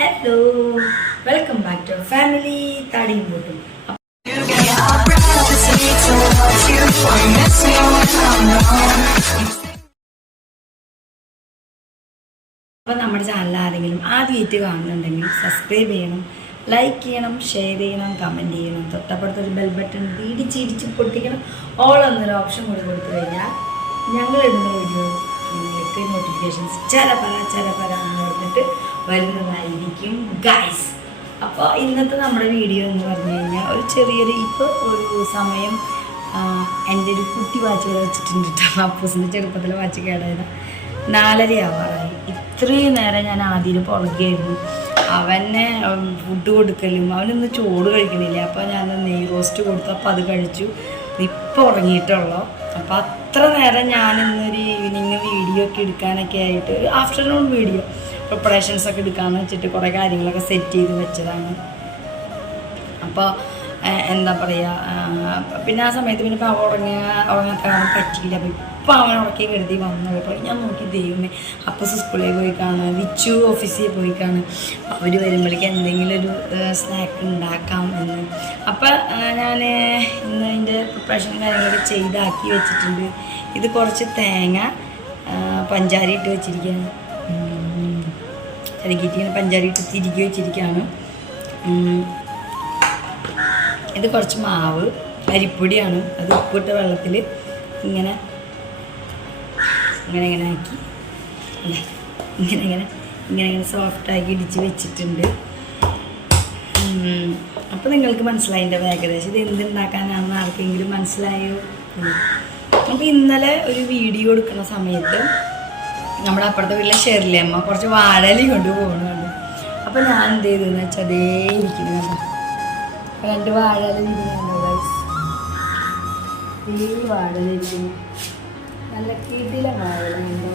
Hello, welcome back to family താടിയും പൂട്ടും. അപ്പോൾ നമ്മുടെ ചാനൽ ആരെങ്കിലും ആദ്യമായിട്ട് കാണുന്നുണ്ടെങ്കിൽ സബ്സ്ക്രൈബ് ചെയ്യണം, ലൈക്ക് ചെയ്യണം, ഷെയർ ചെയ്യണം, കമൻറ്റ് ചെയ്യണം. തൊട്ടപ്പുറത്തൊരു ബെൽ ബട്ടൺ ഇടിച്ചിടിച്ച് പൊട്ടിക്കണം. ഓൾ എന്നൊരു ഓപ്ഷൻ കൂടി കൊടുത്തു കഴിഞ്ഞാൽ ഞങ്ങൾ ഇടുന്ന വീഡിയോ നിങ്ങൾക്ക് നോട്ടിഫിക്കേഷൻസ് ചരപര എന്ന് പറഞ്ഞിട്ട് വരുന്നതായിരിക്കും ഗൈസ്. അപ്പോൾ ഇന്നത്തെ നമ്മുടെ വീഡിയോ എന്ന് പറഞ്ഞു കഴിഞ്ഞാൽ ഒരു ചെറിയൊരു ഇപ്പോൾ ഒരു സമയം എൻ്റെ ഒരു കുട്ടി വാച്ച് ഇവിടെ വെച്ചിട്ടുണ്ട് കേട്ടോ. അപ്പൂസിൻ്റെ ചെറുപ്പത്തിൽ വാച്ച് കേടായത് 4:30 ആവാറായി. ഇത്രയും നേരം ഞാൻ ആദ്യം പുറകെയായിരുന്നു. അവനെ ഫുഡ് കൊടുക്കലും അവനൊന്ന് ചോറ് കഴിക്കണില്ല. അപ്പോൾ ഞാൻ നെയ് റോസ്റ്റ് കൊടുത്തു. അപ്പോൾ അത് കഴിച്ചു. ഇപ്പോൾ ഉറങ്ങിയിട്ടുള്ളൂ. അപ്പോൾ അത്ര നേരം ഞാനിന്നൊരു ഈവനിങ് വീഡിയോ ഒക്കെ എടുക്കാനൊക്കെ ആയിട്ട് ഒരു ആഫ്റ്റർനൂൺ വീഡിയോ പ്രിപ്പറേഷൻസൊക്കെ എടുക്കാമെന്ന് വെച്ചിട്ട് കുറേ കാര്യങ്ങളൊക്കെ സെറ്റ് ചെയ്ത് വെച്ചതാണ്. അപ്പോൾ എന്താ പറയുക, പിന്നെ ആ സമയത്ത് പിന്നെ ഇപ്പോൾ ഉറങ്ങാത്ത കാരണം പറ്റിയില്ല. അപ്പോൾ ഇപ്പോൾ അവൻ ഉറക്കി കരുതി വന്നപ്പോൾ ഞാൻ നോക്കി ദൈവമേ, അപ്പൂസ് സ്കൂളിൽ പോയി കാണുക, വിച്ചു ഓഫീസിൽ പോയി കാണുക, അവർ വരുമ്പോഴേക്ക് എന്തെങ്കിലും ഒരു സ്നാക്ക് ഉണ്ടാക്കാം എന്ന്. അപ്പോൾ ഞാൻ ഇന്ന് അതിൻ്റെ പ്രിപ്പറേഷൻ കാര്യങ്ങളൊക്കെ ചെയ്താക്കി വെച്ചിട്ടുണ്ട്. ഇത് കുറച്ച് തേങ്ങ പഞ്ചാരി ഇട്ട് വെച്ചിരിക്കുകയാണ്. ചരക്കിയിട്ട് പഞ്ചാരി ഇട്ട് തിരികെ വെച്ചിരിക്കുകയാണ്. ഇത് കുറച്ച് മാവ് അരിപ്പൊടിയാണ്. അത് ഉപ്പിട്ട വെള്ളത്തിൽ ഇങ്ങനെ ആക്കി ഇങ്ങനെ സോഫ്റ്റാക്കി ഇടിച്ച് വെച്ചിട്ടുണ്ട്. അപ്പോൾ നിങ്ങൾക്ക് മനസ്സിലായി എൻ്റെ ഏകദേശം ഇത് എന്തുണ്ടാക്കാനാണെന്ന് ആർക്കെങ്കിലും മനസ്സിലായോ? അപ്പോൾ ഇന്നലെ ഒരു വീഡിയോ എടുക്കുന്ന സമയത്ത് നമ്മുടെ അപ്പുറത്തെ വീട്ടിലെ ഷെർലി അമ്മ കുറച്ച് വാഴലി കൊണ്ട് പോകുന്നുണ്ട്. അപ്പോൾ ഞാൻ എന്ത് ചെയ്തെന്ന് വെച്ചാൽ അതേ ഇരിക്കുന്നു കേട്ടോ. 2 വാഴല ഇരിക്കുന്നുണ്ടോ ഗൈസ്? ഈ വാഴല ഇരിക്കുന്നു, നല്ല കിടില വാഴല ഉണ്ടോ?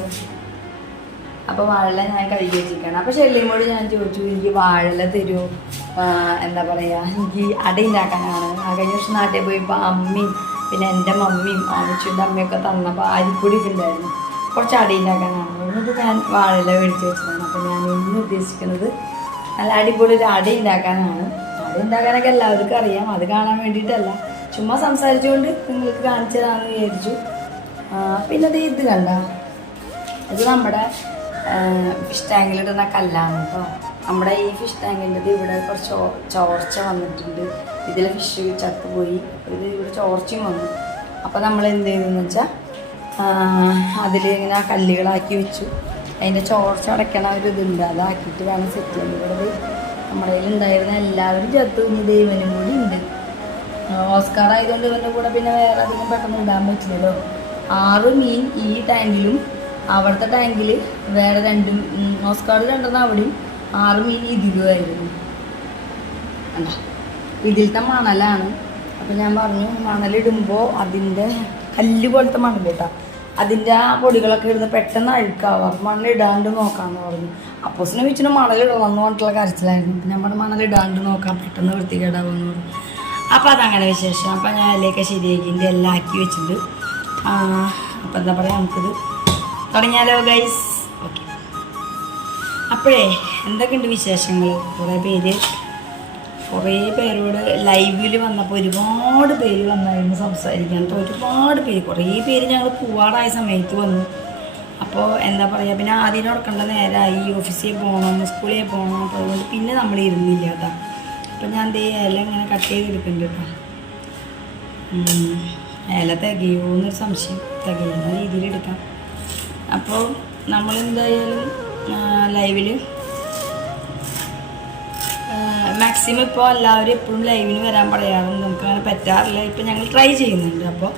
അപ്പോൾ വാഴല ഞാൻ കഴുകി വെച്ചിരിക്കുകയാണ്. അപ്പോൾ ഷെല്ലിയോട് ഞാൻ ചോദിച്ചു, എനിക്ക് വാഴല തരുമോ, എന്താ പറയുക, എനിക്ക് അട ഉണ്ടാക്കാനാണ്. കഴിഞ്ഞ വർഷം നാട്ടിൽ പോയപ്പോൾ അമ്മയും പിന്നെ എൻ്റെ മമ്മിയും അമ്മച്ചിയുടെ അമ്മയൊക്കെ തന്നപ്പോൾ അരിപ്പൊടിയൊക്കെ ഉണ്ടായിരുന്നു. കുറച്ച് അട ഉണ്ടാക്കാനാണ്. എന്നിട്ട് ഞാൻ വാഴല മേടിച്ച് വെച്ചതാണ്. അപ്പോൾ ഞാൻ ഇന്ന് ഉദ്ദേശിക്കുന്നത് നല്ല അടിപൊളി ഒരു അട ഉണ്ടാക്കാനാണ്. അട ഉണ്ടാക്കാനൊക്കെ എല്ലാവർക്കും അറിയാം, അത് കാണാൻ വേണ്ടിയിട്ടല്ല, ചുമ്മാ സംസാരിച്ചുകൊണ്ട് നിങ്ങൾക്ക് കാണിച്ചു തരാമെന്ന് വിചാരിച്ചു. പിന്നെ ഇത് കണ്ട, ഇത് നമ്മുടെ ഫിഷ് ടാങ്കിലിടുന്ന കല്ലാണ് കേട്ടോ. നമ്മുടെ ഈ ഫിഷ് ടാങ്കിൻ്റെ ഇവിടെ കുറച്ച് ചോർച്ച വന്നിട്ടുണ്ട്. ഇതിലെ ഫിഷ് ചത്തുപോയി, ഇത് ഇവിടെ ചോർച്ചയും വന്നു. അപ്പോൾ നമ്മൾ എന്ത് ചെയ്തെന്ന് വെച്ചാൽ അതിലിങ്ങനെ കല്ലുകളാക്കി വെച്ചു. അതിൻ്റെ ചോർച്ച അടയ്ക്കണ ഒരു ഇതുണ്ട്, അതാക്കിയിട്ട് വേണം സെറ്റ് ചെയ്യാൻ. ഇവിടെ നമ്മുടെ കയ്യിലുണ്ടായിരുന്ന എല്ലാവരും ചത്തു. ഇനി ദൈവനും കൂടി ഉണ്ട്. ഓസ്കാർ ആയതുകൊണ്ട് ഇവൻ്റെ കൂടെ പിന്നെ വേറെ അധികം പെട്ടെന്ന് ഇടാൻ പറ്റില്ലല്ലോ. 6 മീൻ ഈ ടാങ്കിലും അവിടുത്തെ ടാങ്കിൽ വേറെ 2 ഓസ്കാർ 2 അവിടെയും 6 മീൻ ഇതിലുമായിരുന്നു. അല്ല, ഇതിലത്തെ മണലാണ്. അപ്പോൾ ഞാൻ പറഞ്ഞു, മണലിടുമ്പോൾ അതിൻ്റെ കല്ല് പോലത്തെ മണൽ കേട്ടോ, അതിൻ്റെ ആ പൊടികളൊക്കെ ഇടുന്ന പെട്ടെന്ന് അഴുക്കാവും. അപ്പം മണലിടാണ്ട് നോക്കാമെന്ന് പറഞ്ഞു. അപ്പോസിനെ വെച്ചിട്ട് മണലിടണമെന്ന് പറഞ്ഞിട്ടുള്ള കരച്ചിലായിരുന്നു. പിന്നെ നമ്മുടെ മണലിടാണ്ട് നോക്കാം, പെട്ടെന്ന് വൃത്തികേടാവുമെന്ന് പറഞ്ഞു. അപ്പോൾ അതങ്ങനെ വിശേഷം. അപ്പം ഞാൻ അതിലേക്ക് ശരിയാക്കിൻ്റെ എല്ലാം ആക്കി വെച്ചിട്ട് അപ്പം എന്താ പറയുക, നമുക്കിത് തുടങ്ങിയാലോ ഗൈസ്? ഓക്കെ. അപ്പോഴേ എന്തൊക്കെയുണ്ട് വിശേഷങ്ങൾ? കുറേ പേരോട് ലൈവിൽ വന്നപ്പോൾ ഒരുപാട് പേര് വന്നായിരുന്നു സംസാരിക്കാൻ. ഒരുപാട് പേര്, കുറേ പേര് ഞങ്ങൾ പോവാറായ സമയത്ത് വന്നു. അപ്പോൾ എന്താ പറയുക, പിന്നെ ആദ്യം നടക്കേണ്ട നേരമായി, ഓഫീസിൽ പോകണം, സ്കൂളിൽ പോകണം. അപ്പോൾ അതുകൊണ്ട് പിന്നെ നമ്മൾ ഇരുന്നില്ല കേട്ടോ. അപ്പോൾ ഞാൻ എല്ലാം ഇങ്ങനെ കട്ട് ചെയ്തെടുക്കുന്നുണ്ട് കേട്ടോ. ഇല തികയോ എന്നൊരു സംശയം, തികയുന്ന രീതിയിൽ എടുക്കാം. അപ്പോൾ നമ്മളെന്തായാലും ലൈവിൽ മാക്സിമം ഇപ്പോൾ എല്ലാവരും എപ്പോഴും ലൈവിന് വരാൻ പറയാറുണ്ട്. നമുക്കങ്ങനെ പറ്റാറില്ല. ഇപ്പോൾ ഞങ്ങൾ ട്രൈ ചെയ്യുന്നുണ്ട്. അപ്പോൾ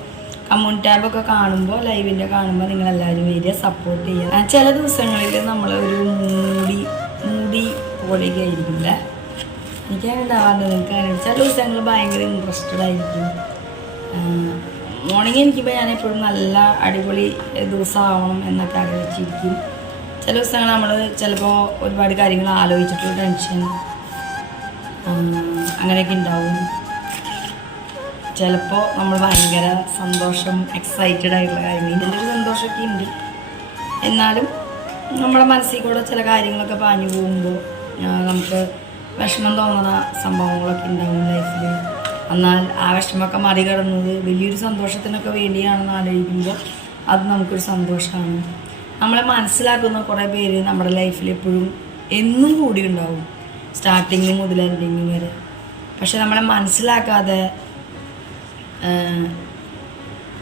കമ്മ്യൂണിറ്റി ടാബൊക്കെ കാണുമ്പോൾ, ലൈവിൻ്റെ കാണുമ്പോൾ നിങ്ങളെല്ലാവരും വരിക, സപ്പോർട്ട് ചെയ്യുക. ചില ദിവസങ്ങളിൽ നമ്മൾ ഒരു മൂടി പോലെയൊക്കെ ആയിരിക്കില്ല, എനിക്കങ്ങനെ ഉണ്ടാവാറുണ്ട്. നിങ്ങൾക്ക് അങ്ങനെ ചില ദിവസങ്ങൾ ഭയങ്കര ഇൻട്രസ്റ്റഡ് ആയിരിക്കും. മോർണിംഗ് എനിക്കിപ്പോൾ ഞാനെപ്പോഴും നല്ല അടിപൊളി ദിവസമാവണം എന്നൊക്കെ ആഗ്രഹിച്ചിരിക്കും. ചില ദിവസങ്ങൾ നമ്മൾ ചിലപ്പോൾ ഒരുപാട് കാര്യങ്ങൾ ആലോചിച്ചിട്ടുള്ള ടെൻഷൻ അങ്ങനെയൊക്കെ ഉണ്ടാവും. ചിലപ്പോൾ നമ്മൾ ഭയങ്കര സന്തോഷം, എക്സൈറ്റഡ് ആയിട്ടുള്ള കാര്യങ്ങൾ, ഇതിൻ്റെ ഒരു സന്തോഷമൊക്കെ ഉണ്ട്. എന്നാലും നമ്മുടെ മനസ്സിൽ കൂടെ ചില കാര്യങ്ങളൊക്കെ പാഞ്ഞു പോകുമ്പോൾ നമുക്ക് വിഷമം തോന്നുന്ന സംഭവങ്ങളൊക്കെ ഉണ്ടാവും ലൈഫിൽ. എന്നാൽ ആ വിഷമമൊക്കെ മറികടന്നത് വലിയൊരു സന്തോഷത്തിനൊക്കെ വേണ്ടിയാണെന്ന് ആലോചിക്കുമ്പോൾ അത് നമുക്കൊരു സന്തോഷമാണ്. നമ്മളെ മനസ്സിലാക്കുന്ന കുറേ പേര് നമ്മുടെ ലൈഫിൽ എപ്പോഴും എന്നും കൂടി ഉണ്ടാവും, സ്റ്റാർട്ടിങ് മുതൽ എൻഡിങ് വരെ. പക്ഷെ നമ്മളെ മനസ്സിലാക്കാതെ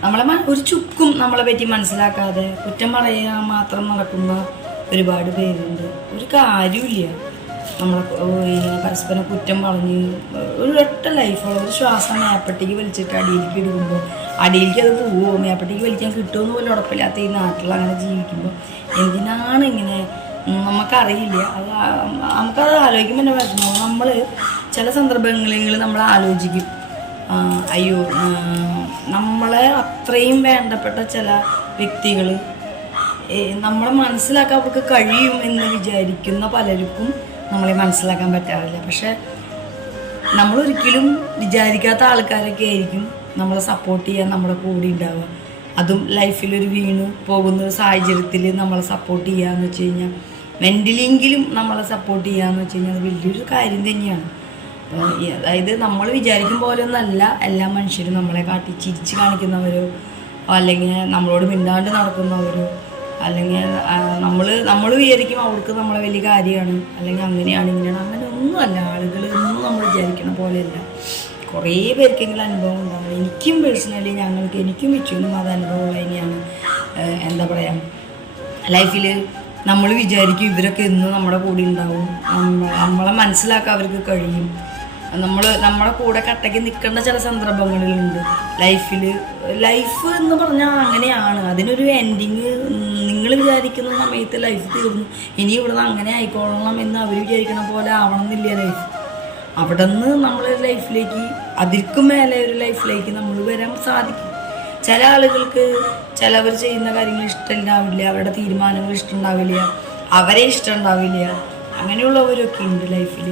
നമ്മളെ ഒരു ചുക്കും നമ്മളെ പറ്റി മനസ്സിലാക്കാതെ കുറ്റം പറയാൻ മാത്രം നടക്കുന്ന ഒരുപാട് പേരുണ്ട്. ഒരു കാര്യമില്ല നമ്മളെ ഇങ്ങനെ പരസ്പരം കുറ്റം പറഞ്ഞ് ഒരു ഒറ്റ ലൈഫുള്ള ഒരു ശ്വാസം മേപ്പട്ടേക്ക് വലിച്ചിട്ട് അടിയിലേക്ക് ഇടുമ്പോൾ അടിയിലേക്ക് അത് പോവുമോ, മേപ്പട്ടേക്ക് വലിക്കാൻ കിട്ടുമെന്ന് പോലും ഉറപ്പില്ലാത്ത ഈ നാട്ടിൽ അങ്ങനെ ജീവിക്കുമ്പോൾ എന്തിനാണ് ഇങ്ങനെ നമുക്കറിയില്ല. അത് നമുക്കത് ആലോചിക്കുമ്പോൾ തന്നെ വിഷമം. നമ്മൾ ചില സന്ദർഭങ്ങളിൽ നമ്മൾ ആലോചിക്കും, അയ്യോ നമ്മളെ അത്രയും വേണ്ടപ്പെട്ട ചില വ്യക്തികൾ നമ്മളെ മനസ്സിലാക്കാൻ അവർക്ക് കഴിയും എന്ന് വിചാരിക്കുന്ന പലർക്കും നമ്മളെ മനസ്സിലാക്കാൻ പറ്റാറില്ല. പക്ഷെ നമ്മളൊരിക്കലും വിചാരിക്കാത്ത ആൾക്കാരൊക്കെ ആയിരിക്കും നമ്മളെ സപ്പോർട്ട് ചെയ്യാൻ നമ്മുടെ കൂടെ ഉണ്ടാവുക. അതും ലൈഫിലൊരു വീണ് പോകുന്നൊരു സാഹചര്യത്തിൽ നമ്മളെ സപ്പോർട്ട് ചെയ്യാന്ന് വെച്ച് കഴിഞ്ഞാൽ, മെൻ്റലിയെങ്കിലും നമ്മളെ സപ്പോർട്ട് ചെയ്യാന്ന് വെച്ച് കഴിഞ്ഞാൽ അത് വലിയൊരു കാര്യം തന്നെയാണ്. അതായത് നമ്മൾ വിചാരിക്കും പോലെ ഒന്നല്ല എല്ലാ മനുഷ്യരും നമ്മളെ കാട്ടി ചിരിച്ച് കാണിക്കുന്നവരോ അല്ലെങ്കിൽ നമ്മളോട് മിണ്ടാണ്ട് നടക്കുന്നവരോ അല്ലെങ്കിൽ നമ്മൾ വിചാരിക്കും അവർക്ക് നമ്മളെ വലിയ കാര്യമാണ് അല്ലെങ്കിൽ അങ്ങനെയാണ് ഇങ്ങനെയാണ്, അങ്ങനെ ഒന്നുമല്ല. ആളുകൾ ഒന്നും നമ്മൾ വിചാരിക്കണ പോലെയല്ല. കുറേ പേർക്കെങ്കിലും അനുഭവം ഉണ്ടാവും. എനിക്കും പേഴ്സണലി എനിക്കും വിച്ചുവിനും അത് അനുഭവമുള്ള തന്നെയാണ്. എന്താ പറയുക, ലൈഫിൽ നമ്മൾ വിചാരിക്കും ഇവരൊക്കെ എന്നും നമ്മുടെ കൂടെ ഉണ്ടാവും, നമ്മളെ മനസ്സിലാക്കാൻ അവർക്ക് കഴിയും. നമ്മളെ കൂടെ കട്ടയ്ക്ക് നിൽക്കേണ്ട ചില സന്ദർഭങ്ങളിലുണ്ട് ലൈഫിൽ. ലൈഫ് എന്ന് പറഞ്ഞാൽ അങ്ങനെയാണ്, അതിനൊരു എൻഡിങ്. നിങ്ങൾ വിചാരിക്കുന്ന സമയത്ത് ലൈഫ് തീർന്നു, ഇനി ഇവിടുന്ന് അങ്ങനെ ആയിക്കോളണം എന്ന് അവർ വിചാരിക്കണ പോലെ ആവണമെന്നില്ല ലൈഫ്. അവിടെ നിന്ന് നമ്മൾ ലൈഫിലേക്ക് അതിൽക്കും മേലെ ഒരു ലൈഫിലേക്ക് നമ്മൾ വരാൻ സാധിക്കും. ചില ആളുകൾക്ക് ചിലവർ ചെയ്യുന്ന കാര്യങ്ങൾ ഇഷ്ടമുണ്ടാവില്ല, അവരുടെ തീരുമാനങ്ങൾ ഇഷ്ടമുണ്ടാവില്ല, അവരെ ഇഷ്ടമുണ്ടാവില്ല, അങ്ങനെയുള്ളവരൊക്കെ ഉണ്ട് ലൈഫിൽ.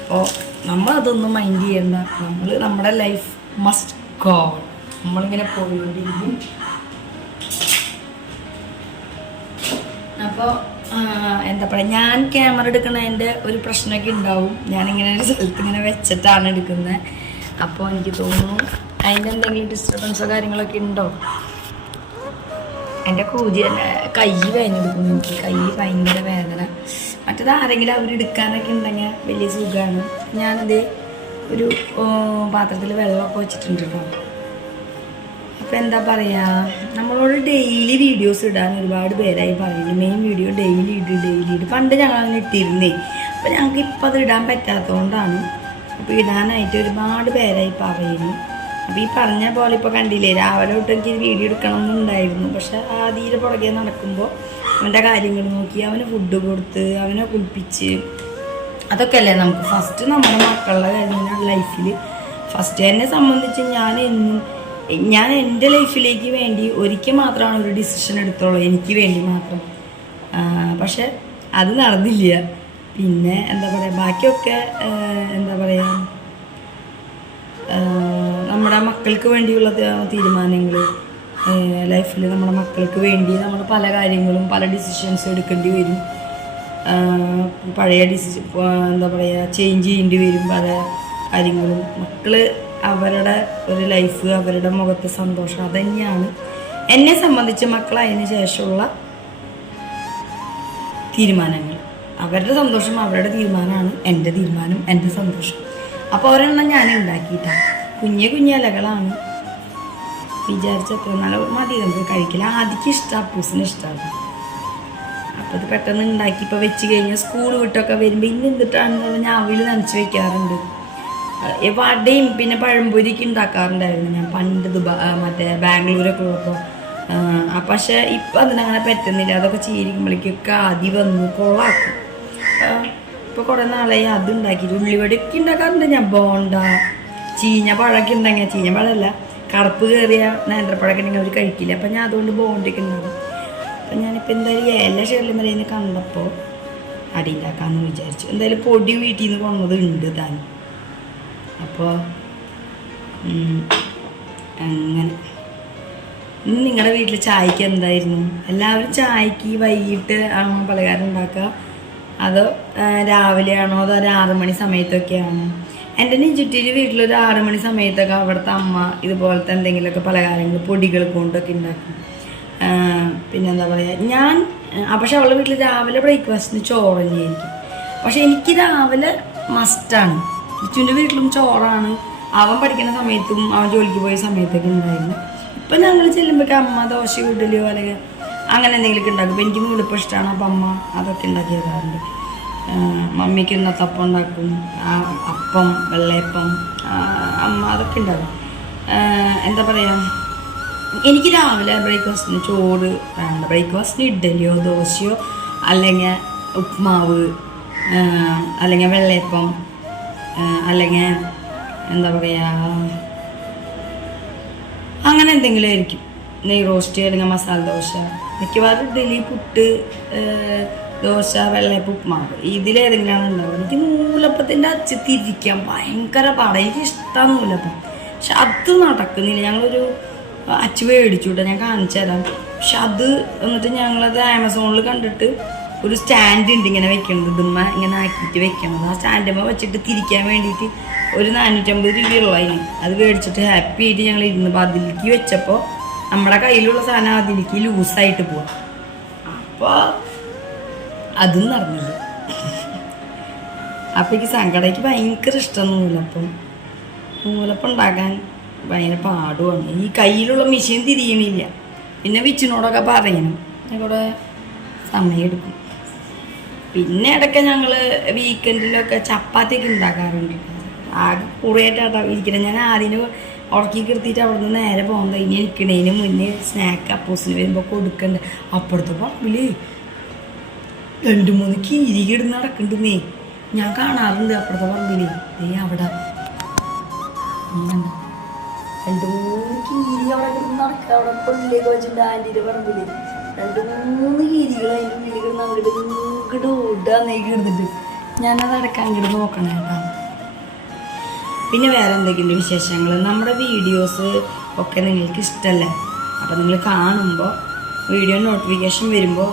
അപ്പോൾ നമ്മളതൊന്നും മൈൻഡ് ചെയ്യണ്ട. നമ്മുടെ ലൈഫ് മസ്റ്റ് ഗോ. നമ്മളിങ്ങനെ പോയിക്കൊണ്ടിരിക്കും. അപ്പോൾ എന്താ പറയുക, ഞാൻ ക്യാമറ എടുക്കുന്നതിൻ്റെ ഒരു പ്രശ്നമൊക്കെ ഉണ്ടാവും. ഞാനിങ്ങനെ ഒരു സ്ഥലത്ത് ഇങ്ങനെ വെച്ചിട്ടാണ് എടുക്കുന്നത്. അപ്പോൾ എനിക്ക് തോന്നുന്നു അതിൻ്റെ എന്തെങ്കിലും ഡിസ്റ്റർബൻസോ കാര്യങ്ങളൊക്കെ ഉണ്ടോ. എൻ്റെ കൈ വേദനെടുക്കുന്നു, എനിക്ക് കൈ ഭയങ്കര വേദന. മറ്റേത് ആരെങ്കിലും അവരെടുക്കാനൊക്കെ ഉണ്ടെങ്കിൽ വലിയ സുഖമാണ്. ഞാനത് ഒരു പാത്രത്തിൽ വെള്ളമൊക്കെ വെച്ചിട്ടുണ്ട് കേട്ടോ. അപ്പോൾ എന്താ പറയുക, നമ്മളോട് ഡെയിലി വീഡിയോസ് ഇടാൻ ഒരുപാട് പേരായി പറയുന്നു. മെയിൻ വീഡിയോ ഡെയിലി ഇട്. പണ്ട് ഞങ്ങളങ്ങനെ ഇട്ടിരുന്നേ. അപ്പോൾ ഞങ്ങൾക്ക് ഇപ്പം അത് ഇടാൻ പറ്റാത്തതുകൊണ്ടാണ്. അപ്പോൾ ഇടാനായിട്ട് ഒരുപാട് പേരായി പറയുന്നു. അപ്പോൾ ഈ പറഞ്ഞ പോലെ ഇപ്പോൾ കണ്ടില്ലേ, രാവിലെ തൊട്ട് എനിക്ക് വീഡിയോ എടുക്കണം എന്നുണ്ടായിരുന്നു. പക്ഷെ ആദ്യം പുറകെ നടക്കുമ്പോൾ അവൻ്റെ കാര്യങ്ങൾ നോക്കി അവന് ഫുഡ് കൊടുത്ത് അവനെ കുളിപ്പിച്ച് അതൊക്കെ അല്ലേ നമുക്ക് ഫസ്റ്റ് നമ്മുടെ മക്കളുടെ കാര്യങ്ങളുടെ ലൈഫിൽ ഫസ്റ്റ്. എന്നെ സംബന്ധിച്ച് ഞാൻ എൻ്റെ ലൈഫിലേക്ക് വേണ്ടി ഒരിക്കൽ മാത്രമാണ് ഒരു ഡിസിഷൻ എടുത്തോളൂ, എനിക്ക് വേണ്ടി മാത്രം. പക്ഷെ അത് നടന്നില്ല. പിന്നെ എന്താ പറയുക, ബാക്കിയൊക്കെ എന്താ പറയുക, നമ്മുടെ മക്കൾക്ക് വേണ്ടിയുള്ള തീരുമാനങ്ങൾ ലൈഫിൽ നമ്മുടെ മക്കൾക്ക് വേണ്ടി നമ്മൾ പല കാര്യങ്ങളും പല ഡിസിഷൻസും എടുക്കേണ്ടി വരും. പഴയ എന്താ പറയുക, ചേഞ്ച് ചെയ്യേണ്ടി വരും പല കാര്യങ്ങളും. മക്കൾ അവരുടെ ഒരു ലൈഫ്, അവരുടെ മുഖത്തെ സന്തോഷം, അതുതന്നെയാണ് എന്നെ സംബന്ധിച്ച് മക്കളതിന് ശേഷമുള്ള തീരുമാനങ്ങൾ. അവരുടെ സന്തോഷം അവരുടെ തീരുമാനമാണ്, എൻ്റെ തീരുമാനം എൻ്റെ സന്തോഷം. അപ്പോൾ ഒരെണ്ണം ഞാൻ ഉണ്ടാക്കിയിട്ടാണ്. കുഞ്ഞു ഇലകളാണ്, വിചാരിച്ചത്ര നല്ല മതി നമുക്ക് കഴിക്കില്ല. ആദ്യക്ക് ഇഷ്ടം, അപ്പൂസിന് ഇഷ്ടമാണ്. അപ്പോൾ അത് പെട്ടെന്ന് ഉണ്ടാക്കി ഇപ്പോൾ വെച്ച് കഴിഞ്ഞാൽ സ്കൂൾ വിട്ടൊക്കെ വരുമ്പോൾ ഇന്ന് എന്തിട്ടാണെന്ന് ഞാൻ അവിൽ നനച്ച് വെക്കാറുണ്ട്. വടയും പിന്നെ പഴംപൊരിക്ക് ഉണ്ടാക്കാറുണ്ടായിരുന്നു ഞാൻ പണ്ട് മറ്റേ ബാംഗ്ലൂരൊക്കെ ഉള്ളപ്പോൾ. പക്ഷേ ഇപ്പം അതിനങ്ങനെ പറ്റുന്നില്ല. അതൊക്കെ ചീരിക്കുമ്പോഴേക്കൊക്കെ ആദ്യം വന്ന് കൊള്ളാക്കും. ഇപ്പോൾ കുറേ നാളായി അത് ഉണ്ടാക്കിയിട്ട്. ഉള്ളിവടയൊക്കെ ഉണ്ടാക്കാറുണ്ട് ഞാൻ. ബോണ്ട, ചീഞ്ഞ പഴമൊക്കെ ഉണ്ടെങ്കിൽ, ചീഞ്ഞ പഴമല്ല, കറുപ്പ് കയറിയ നേന്ത്രപ്പഴമൊക്കെ ഉണ്ടെങ്കിൽ അവർ കഴിക്കില്ല. അപ്പം ഞാൻ അതുകൊണ്ട് ബോണ്ടൊക്കെ ഉണ്ടാകും. അപ്പം ഞാനിപ്പോൾ എന്തായാലും എല്ലാ ഷെയറിലും വരെ കണ്ടപ്പോൾ അടിയിലാക്കാമെന്ന് വിചാരിച്ചു. എന്തായാലും പൊടി വീട്ടിൽ നിന്ന് കൊണ്ടത് താൻ. അപ്പോൾ അങ്ങനെ ഇന്ന് നിങ്ങളുടെ വീട്ടിൽ ചായക്ക് എന്തായിരുന്നു? എല്ലാവരും ചായക്ക് വൈകിട്ട് പലഹാരം ഉണ്ടാക്കുക. അതോ രാവിലെയാണോ അതോ ഒരു 6 മണി സമയത്തൊക്കെയാണോ? എൻ്റെ നിജുറ്റിയിൽ വീട്ടിലൊരു 6 മണി സമയത്തൊക്കെ അവിടുത്തെ അമ്മ ഇതുപോലത്തെ എന്തെങ്കിലുമൊക്കെ പലഹാരങ്ങൾ പൊടികൾ കൊണ്ടൊക്കെ ഉണ്ടാക്കും. പിന്നെന്താ പറയുക, ഞാൻ പക്ഷെ അവളുടെ വീട്ടിൽ രാവിലെ ബ്രേക്ക്ഫാസ്റ്റിന് ചോറ് തന്നെയായിരിക്കും. പക്ഷെ എനിക്ക് രാവിലെ മസ്റ്റാണ്. ചുൻ്റെ വീട്ടിലും ചോറാണ്. അവൻ പഠിക്കുന്ന സമയത്തും അവൻ ജോലിക്ക് പോയ സമയത്തൊക്കെ ഉണ്ടായിരുന്നു. ഇപ്പം ഞങ്ങൾ ചെല്ലുമ്പോഴേക്കും അമ്മ ദോശ ഇഡലിയോ അല്ലെങ്കിൽ അങ്ങനെ എന്തെങ്കിലുമൊക്കെ ഉണ്ടാക്കും. അപ്പോൾ എനിക്ക് നൂലിപ്പം ഇഷ്ടമാണ്. അപ്പം അമ്മ അതൊക്കെ ഉണ്ടാക്കി തരാറുണ്ട്. മമ്മിക്ക് ഇന്നത്തപ്പം ഉണ്ടാക്കും, അപ്പം വെള്ളയപ്പം അമ്മ അതൊക്കെ ഉണ്ടാക്കും. എന്താ പറയുക, എനിക്ക് രാവിലെ ബ്രേക്ക്ഫാസ്റ്റിന് ചോറ് വേണ്ട. ബ്രേക്ക്ഫാസ്റ്റിന് ഇഡലിയോ ദോശയോ അല്ലെങ്കിൽ ഉപ്മാവ് അല്ലെങ്കിൽ വെള്ളയപ്പം അല്ലെങ്കിൽ എന്താ പറയുക അങ്ങനെ എന്തെങ്കിലും ആയിരിക്കും. നെയ് റോസ്റ്റ് അല്ലെങ്കിൽ മസാല ദോശ, മിക്കവാറും ഇഡലി പുട്ട് ദോശ വെള്ളയപ്പം ഉപ്മാവ് ഇതിലേതെങ്കിലുമാണ് ഉണ്ടാവുക. എനിക്ക് നൂലപ്പത്തിൻ്റെ അച്ച് തിരിക്കാൻ ഭയങ്കര പാടാണ്. എനിക്ക് ഇഷ്ടമാണ് നൂലപ്പം. പക്ഷെ അത് നടക്കുന്നില്ല. ഞങ്ങളൊരു അച്ച് മേടിച്ചു കേട്ടോ, ഞാൻ കാണിച്ചു തരാം. പക്ഷെ അത് എന്നിട്ട് ഞങ്ങളത് ആമസോണിൽ കണ്ടിട്ട് ഒരു സ്റ്റാൻഡ് ഉണ്ട് ഇങ്ങനെ വെക്കണത്, ഇതുമ്മ ഇങ്ങനെ ആക്കിയിട്ട് വെക്കണത്. ആ സ്റ്റാൻഡുമ്മ വെച്ചിട്ട് തിരിക്കാൻ വേണ്ടിയിട്ട് ഒരു 450 രൂപയുള്ള അതിന്. അത് മേടിച്ചിട്ട് ഹാപ്പി ആയിട്ട് ഞങ്ങൾ ഇരുന്നപ്പോൾ അതിലേക്ക് വെച്ചപ്പോൾ നമ്മുടെ കയ്യിലുള്ള സാധനം അതിലേക്ക് ലൂസായിട്ട് പോവാം. അപ്പോൾ അതും നടന്നില്ല. അപ്പം എനിക്ക് സങ്കടം. എനിക്ക് ഭയങ്കര ഇഷ്ടം നൂലപ്പം. നൂലപ്പം ഉണ്ടാക്കാൻ ഭയങ്കര പാടുമാണ്. ഈ കയ്യിലുള്ള മെഷീൻ തിരിയണില്ല. പിന്നെ വിച്ചിനോടൊക്കെ പറയണം, ഞങ്ങളുടെ സമയമെടുക്കും. പിന്നെ ഇടയ്ക്ക് ഞങ്ങൾ വീക്കെൻഡിലൊക്കെ ചപ്പാത്തിയൊക്കെ ഉണ്ടാക്കാറുണ്ട്. ആകെ കുറേയായിട്ടാണ് ഇരിക്കുന്നത്. ഞാൻ ആദ്യം ഉറക്കി കിടത്തിയിട്ട് അവിടെ നിന്ന് നേരെ പോകുന്നത്. ഇനി ഇരിക്കണേന് മുന്നേ സ്നാക്ക് അപ്പോസിന് വരുമ്പോൾ കൊടുക്കണ്ട. അപ്പുറത്തെ പറമ്പിൽ 2-3 കീരി കിടന്ന് നടക്കണ്ടെന്നേ ഞാൻ കാണാറുണ്ട്. അപ്പുറത്തെ പറമ്പിൽ അവിടെ 2-3 കീരി അവിടെ കിടന്ന് നടക്കുക. അവിടെ പള്ളിയൊക്കെ വെച്ചിട്ടുണ്ട് ആൻറ്റീൻ്റെ പറമ്പിൽ 2-3 കീരികൾ അതിൻ്റെ ഉള്ളിൽ കിടന്ന് അങ്ങോട്ട് ഇങ്ങോട്ട് ഓടാന്നേ കിടന്നിട്ട്. ഞാനത് അടക്കാൻ അങ്ങോട്ട് നോക്കണേ കേട്ടോ. പിന്നെ വേറെ എന്തൊക്കെയുണ്ട് വിശേഷങ്ങൾ? നമ്മുടെ വീഡിയോസ് ഒക്കെ നിങ്ങൾക്ക് ഇഷ്ടമല്ലേ? അപ്പോൾ നിങ്ങൾ കാണുമ്പോൾ വീഡിയോ നോട്ടിഫിക്കേഷൻ വരുമ്പോൾ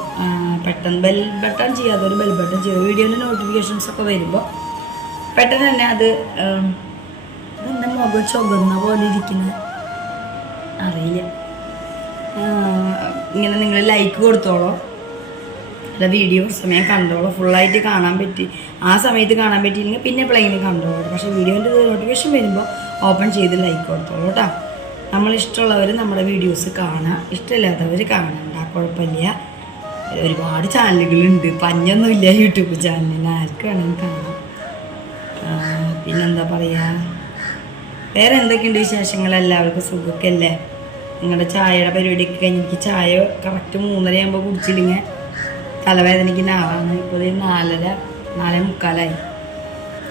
പെട്ടെന്ന് ബെൽ ബട്ടൺ ചെയ്യാതെ ഒരു ബെൽ ബട്ടൺ ചെയ്യുക. വീഡിയോൻ്റെ നോട്ടിഫിക്കേഷൻസൊക്കെ വരുമ്പോൾ പെട്ടെന്ന് തന്നെ അത് എൻ്റെ മുഖം ചുവന്ന പോലെ ഇരിക്കുന്നത് അറിയില്ല. ഇങ്ങനെ നിങ്ങൾ ലൈക്ക് കൊടുത്തോളോ, അല്ല വീഡിയോ സമയം കണ്ടോളൂ. ഫുള്ളായിട്ട് കാണാൻ പറ്റി ആ സമയത്ത് കാണാൻ പറ്റിയില്ലെങ്കിൽ പിന്നെ പ്ലെയിന് കണ്ടോളൂ. പക്ഷേ വീഡിയോൻ്റെ നോട്ടിഫിക്കേഷൻ വരുമ്പോൾ ഓപ്പൺ ചെയ്ത് ലൈക്ക് കൊടുത്തോളൂ കേട്ടോ. നമ്മളിഷ്ടമുള്ളവർ നമ്മുടെ വീഡിയോസ് കാണാം, ഇഷ്ടമില്ലാത്തവർ കാണണ്ട, കുഴപ്പമില്ല. ഒരുപാട് ചാനലുകളുണ്ട്, പഞ്ഞൊന്നുമില്ല യൂട്യൂബ് ചാനലിന്, ആർക്ക് വേണമെങ്കിൽ കാണാം. പിന്നെന്താ പറയുക, വേറെ എന്തൊക്കെയുണ്ട് വിശേഷങ്ങൾ? എല്ലാവർക്കും സുഖമൊക്കെ അല്ലേ? നിങ്ങളുടെ ചായയുടെ പരിപാടിയൊക്കെ കഴിഞ്ഞ് എനിക്ക് ചായ കറക്റ്റ് 3:30 ആകുമ്പോൾ കുടിച്ചില്ലെങ്കിൽ തലവേദനയ്ക്കുന്ന ആളാണ്. ഇപ്പോൾ 4:45.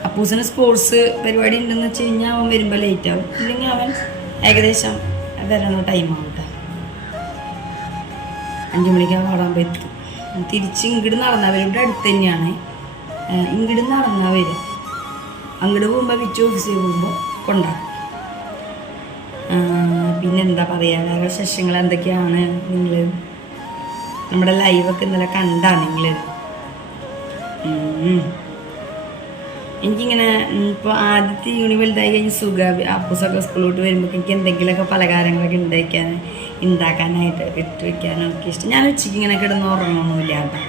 അപ്പൂസിന് സ്പോർട്സ് പരിപാടി ഉണ്ടെന്ന് വെച്ച് കഴിഞ്ഞാൽ അവൻ വരുമ്പോൾ ലേറ്റ് ആവും. ഇല്ലെങ്കിൽ അവൻ ഏകദേശം വരണ ടൈമാവും കേട്ടോ. 5 മണിക്ക് പാടാൻ പറ്റും. തിരിച്ച് ഇങ്ങോട്ട് നടന്നാൽ വരും. ഇവിടെ അടുത്ത് തന്നെയാണ്. ഇങ്ങോട്ട് നടന്നാൽ വരും. അങ്ങോട്ട് പോകുമ്പോൾ വിച്ച് ഓഫീസിൽ പോകുമ്പോൾ കൊണ്ടാകും. പിന്നെന്താ പറയുക, വേറെ വിശേഷങ്ങൾ എന്തൊക്കെയാണ്? നിങ്ങൾ നമ്മുടെ ലൈവൊക്കെ ഇന്നലെ കണ്ടാ നിങ്ങൾ? എനിക്കിങ്ങനെ ഇപ്പോൾ ആദ്യത്തെ വലുതായി കഴിഞ്ഞ് അപ്പൂസൊക്കെ സ്കൂളിലോട്ട് വരുമ്പോൾ എനിക്ക് എന്തെങ്കിലുമൊക്കെ പലഹാരങ്ങളൊക്കെ ഉണ്ടാക്കാനായിട്ട് ഇട്ട് വയ്ക്കാനൊക്കെ ഇഷ്ടം. ഞാൻ ഉച്ചയ്ക്ക് ഇങ്ങനെ കിടന്ന് ഉറങ്ങണമെന്നില്ല കേട്ടോ.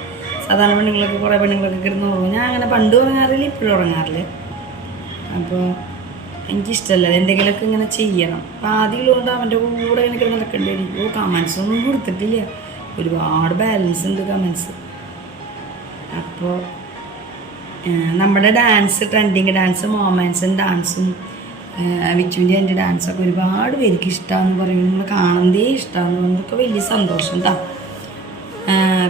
സാധാരണ പെണ്ണുങ്ങളൊക്കെ കുറേ പെണ്ണുങ്ങളൊക്കെ കിടന്ന് ഉറങ്ങും. ഞാൻ അങ്ങനെ പണ്ട് ഉറങ്ങാറില്ല, ഇപ്പോഴും ഉറങ്ങാറില്ല. അപ്പോൾ എനിക്കിഷ്ടമല്ല, എന്തെങ്കിലുമൊക്കെ ഇങ്ങനെ ചെയ്യണം. അപ്പോൾ ആദ്യമുള്ളതുകൊണ്ട് അവൻ്റെ കൂടെ ഇങ്ങനെ കിടന്ന് നടക്കേണ്ടി വരും. ഇപ്പോൾ കമൻസൊന്നും കൊടുത്തിട്ടില്ല, ഒരുപാട് ബാലൻസ് ഉണ്ട് കമൻസ്. അപ്പോൾ നമ്മുടെ ഡാൻസ്, ട്രെൻഡിങ് ഡാൻസ്, മൊമാൻസും ഡാൻസും വിച്ചുവിൻ്റെ എൻ്റെ ഡാൻസൊക്കെ ഒരുപാട് പേർക്ക് ഇഷ്ടമാണെന്ന് പറയും. നമ്മൾ കാണുന്നതേ ഇഷ്ടമാണെന്ന് പറഞ്ഞതൊക്കെ വലിയ സന്തോഷം കേട്ടോ.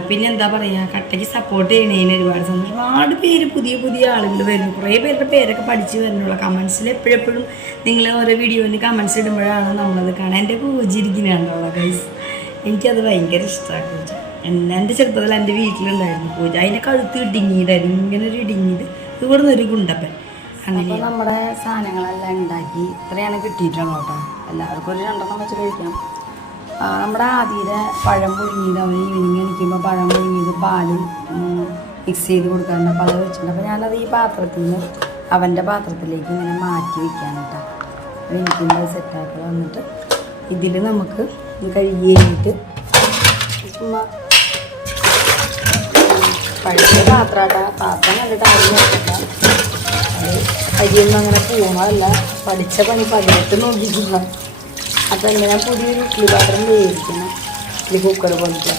പിന്നെ എന്താ പറയുക, കട്ടയ്ക്ക് സപ്പോർട്ട് ചെയ്യണതിന് ഒരുപാട് സന്തോഷം. ഒരുപാട് പേര് പുതിയ ആളുകൾ വരുന്നു. കുറേ പേരുടെ പേരൊക്കെ പഠിച്ച് വരുന്നുള്ള കമൻസിൽ എപ്പോഴെപ്പോഴും നിങ്ങൾ ഓരോ വീഡിയോയിൽ കമൻസ് ഇടുമ്പോഴാണ് നമ്മളത് കാണാൻ. എൻ്റെ പൂജിരിക്കുന്നുണ്ടോ ഗൈസ്, എനിക്കത് ഭയങ്കര ഇഷ്ടമാണ്. പൂജ എൻ്റെ ചെറുപ്പത്തിൽ എൻ്റെ വീട്ടിലുണ്ടായിരുന്നു പൂജ. അതിൻ്റെ കഴുത്ത് ഇടുങ്ങിയിട്ടായിരുന്നു, ഇങ്ങനെ ഒരു ഇടുങ്ങിയത്, ഇവിടെ നിന്നൊരു ഗുണ്ടപ്പൻ. അങ്ങനെ നമ്മുടെ സാധനങ്ങളെല്ലാം ഉണ്ടാക്കി ഇത്രയാണ് കിട്ടിയിട്ടുള്ളത് കേട്ടോ. എല്ലാവർക്കും ഒരു 2 വെച്ച് കഴിക്കാം. നമ്മുടെ ആദ്യത്തെ പഴം പുഴുങ്ങിയത്, അവൻ ഈവനിങ് എണിക്കുമ്പോൾ പഴം പുഴുങ്ങിയത്, പാല് മിക്സ് ചെയ്ത് കൊടുക്കാറുണ്ട്. അപ്പോൾ അത് വെച്ചിട്ടുണ്ട്. അപ്പോൾ ഞാനത് ഈ പാത്രത്തിൽ നിന്ന് അവൻ്റെ പാത്രത്തിലേക്ക് ഇങ്ങനെ മാറ്റി വയ്ക്കാൻ കേട്ടോ. എനിക്കിൻ്റെ സെറ്റാക്കി വന്നിട്ട് ഇതിൽ നമുക്ക് കഴുകി കഴിഞ്ഞിട്ട് ചുമ്മാ പഴുത്ത പാത്രം കണ്ടിട്ട് ആരും നോക്കണ്ട. അത് അരിയൊന്നും അങ്ങനെ പോകണമല്ല, പഠിച്ച പണി പതിനെട്ട് നോക്കിയിട്ടില്ല. അതങ്ങനെ ഞാൻ പുതിയൊരു ഇഡ്ഡലി പാത്രം വേവിക്കണം. ഇഡ്ഡലി കുക്കർ പോലത്തെ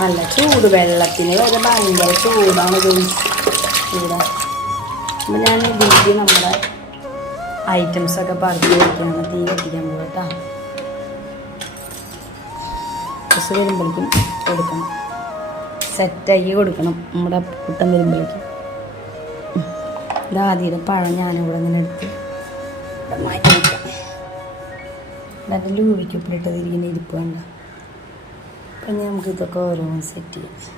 നല്ല ചൂട്, വെള്ളത്തിന് വരെ ഭയങ്കര ചൂടാണ് ചൂടാണ്. അപ്പോൾ ഞാൻ ഇതിലേക്ക് നമ്മുടെ ഐറ്റംസൊക്കെ പറക്കി വയ്ക്കുകയാണ്. തീ കത്തിക്കാൻ പോകട്ടാ. ബസ് വരുമ്പോഴേക്കും കൊടുക്കണം, സെറ്റാക്കി കൊടുക്കണം നമ്മുടെ കുട്ടൻ വരുമ്പോഴേക്കും. ഇതാദ്യം പഴം ഞാനിവിടെ ഇങ്ങനെ എടുത്ത് ഇവിടെ മാറ്റി വയ്ക്കാം. എന്നിട്ട് ലൂവിക്ക് ഉപ്പിലിട്ടത് ഇങ്ങനെ ഇരിപ്പ് വേണ്ട. അപ്പം നമുക്ക് ഇതൊക്കെ ഓരോന്ന് സെറ്റ് ചെയ്യാം.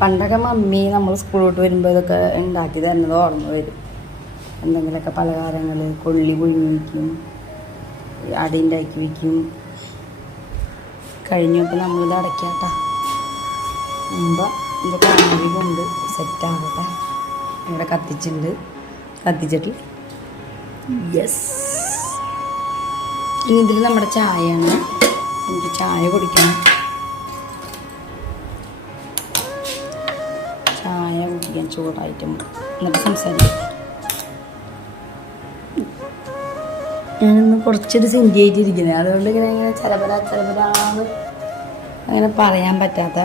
പണ്ടൊക്കെ മമ്മി നമ്മൾ സ്കൂളിലോട്ട് വരുമ്പോൾ ഇതൊക്കെ ഉണ്ടാക്കി തരുന്നത് ഓർമ്മ വരും. എന്തെങ്കിലുമൊക്കെ പലഹാരങ്ങൾ, കൊള്ളി പുഴുങ്ങി വയ്ക്കും, അട ഉണ്ടാക്കി വയ്ക്കും. കഴിഞ്ഞപ്പോൾ നമ്മളിത് അടയ്ക്കാട്ടോ. മുമ്പ് ഇതൊക്കെ ആവി കൊണ്ട് സെറ്റാകട്ടെ. ഇവിടെ കത്തിച്ചിട്ട് യെസ്. ഇനി ഇതിൽ നമ്മുടെ ചായയാണ്. എനിക്ക് ചായ കുടിക്കണം. ചായ കുടിക്കാൻ ചൂടായിട്ടും എന്നിട്ട് സംസാരിക്കും. ഞാനൊന്ന് കുറച്ചൊരു സിന്ധിയായിട്ടിരിക്കുന്നത്, അതുകൊണ്ട് ഇങ്ങനെ ചിലപ്പലാന്ന് അങ്ങനെ പറയാൻ പറ്റാത്ത.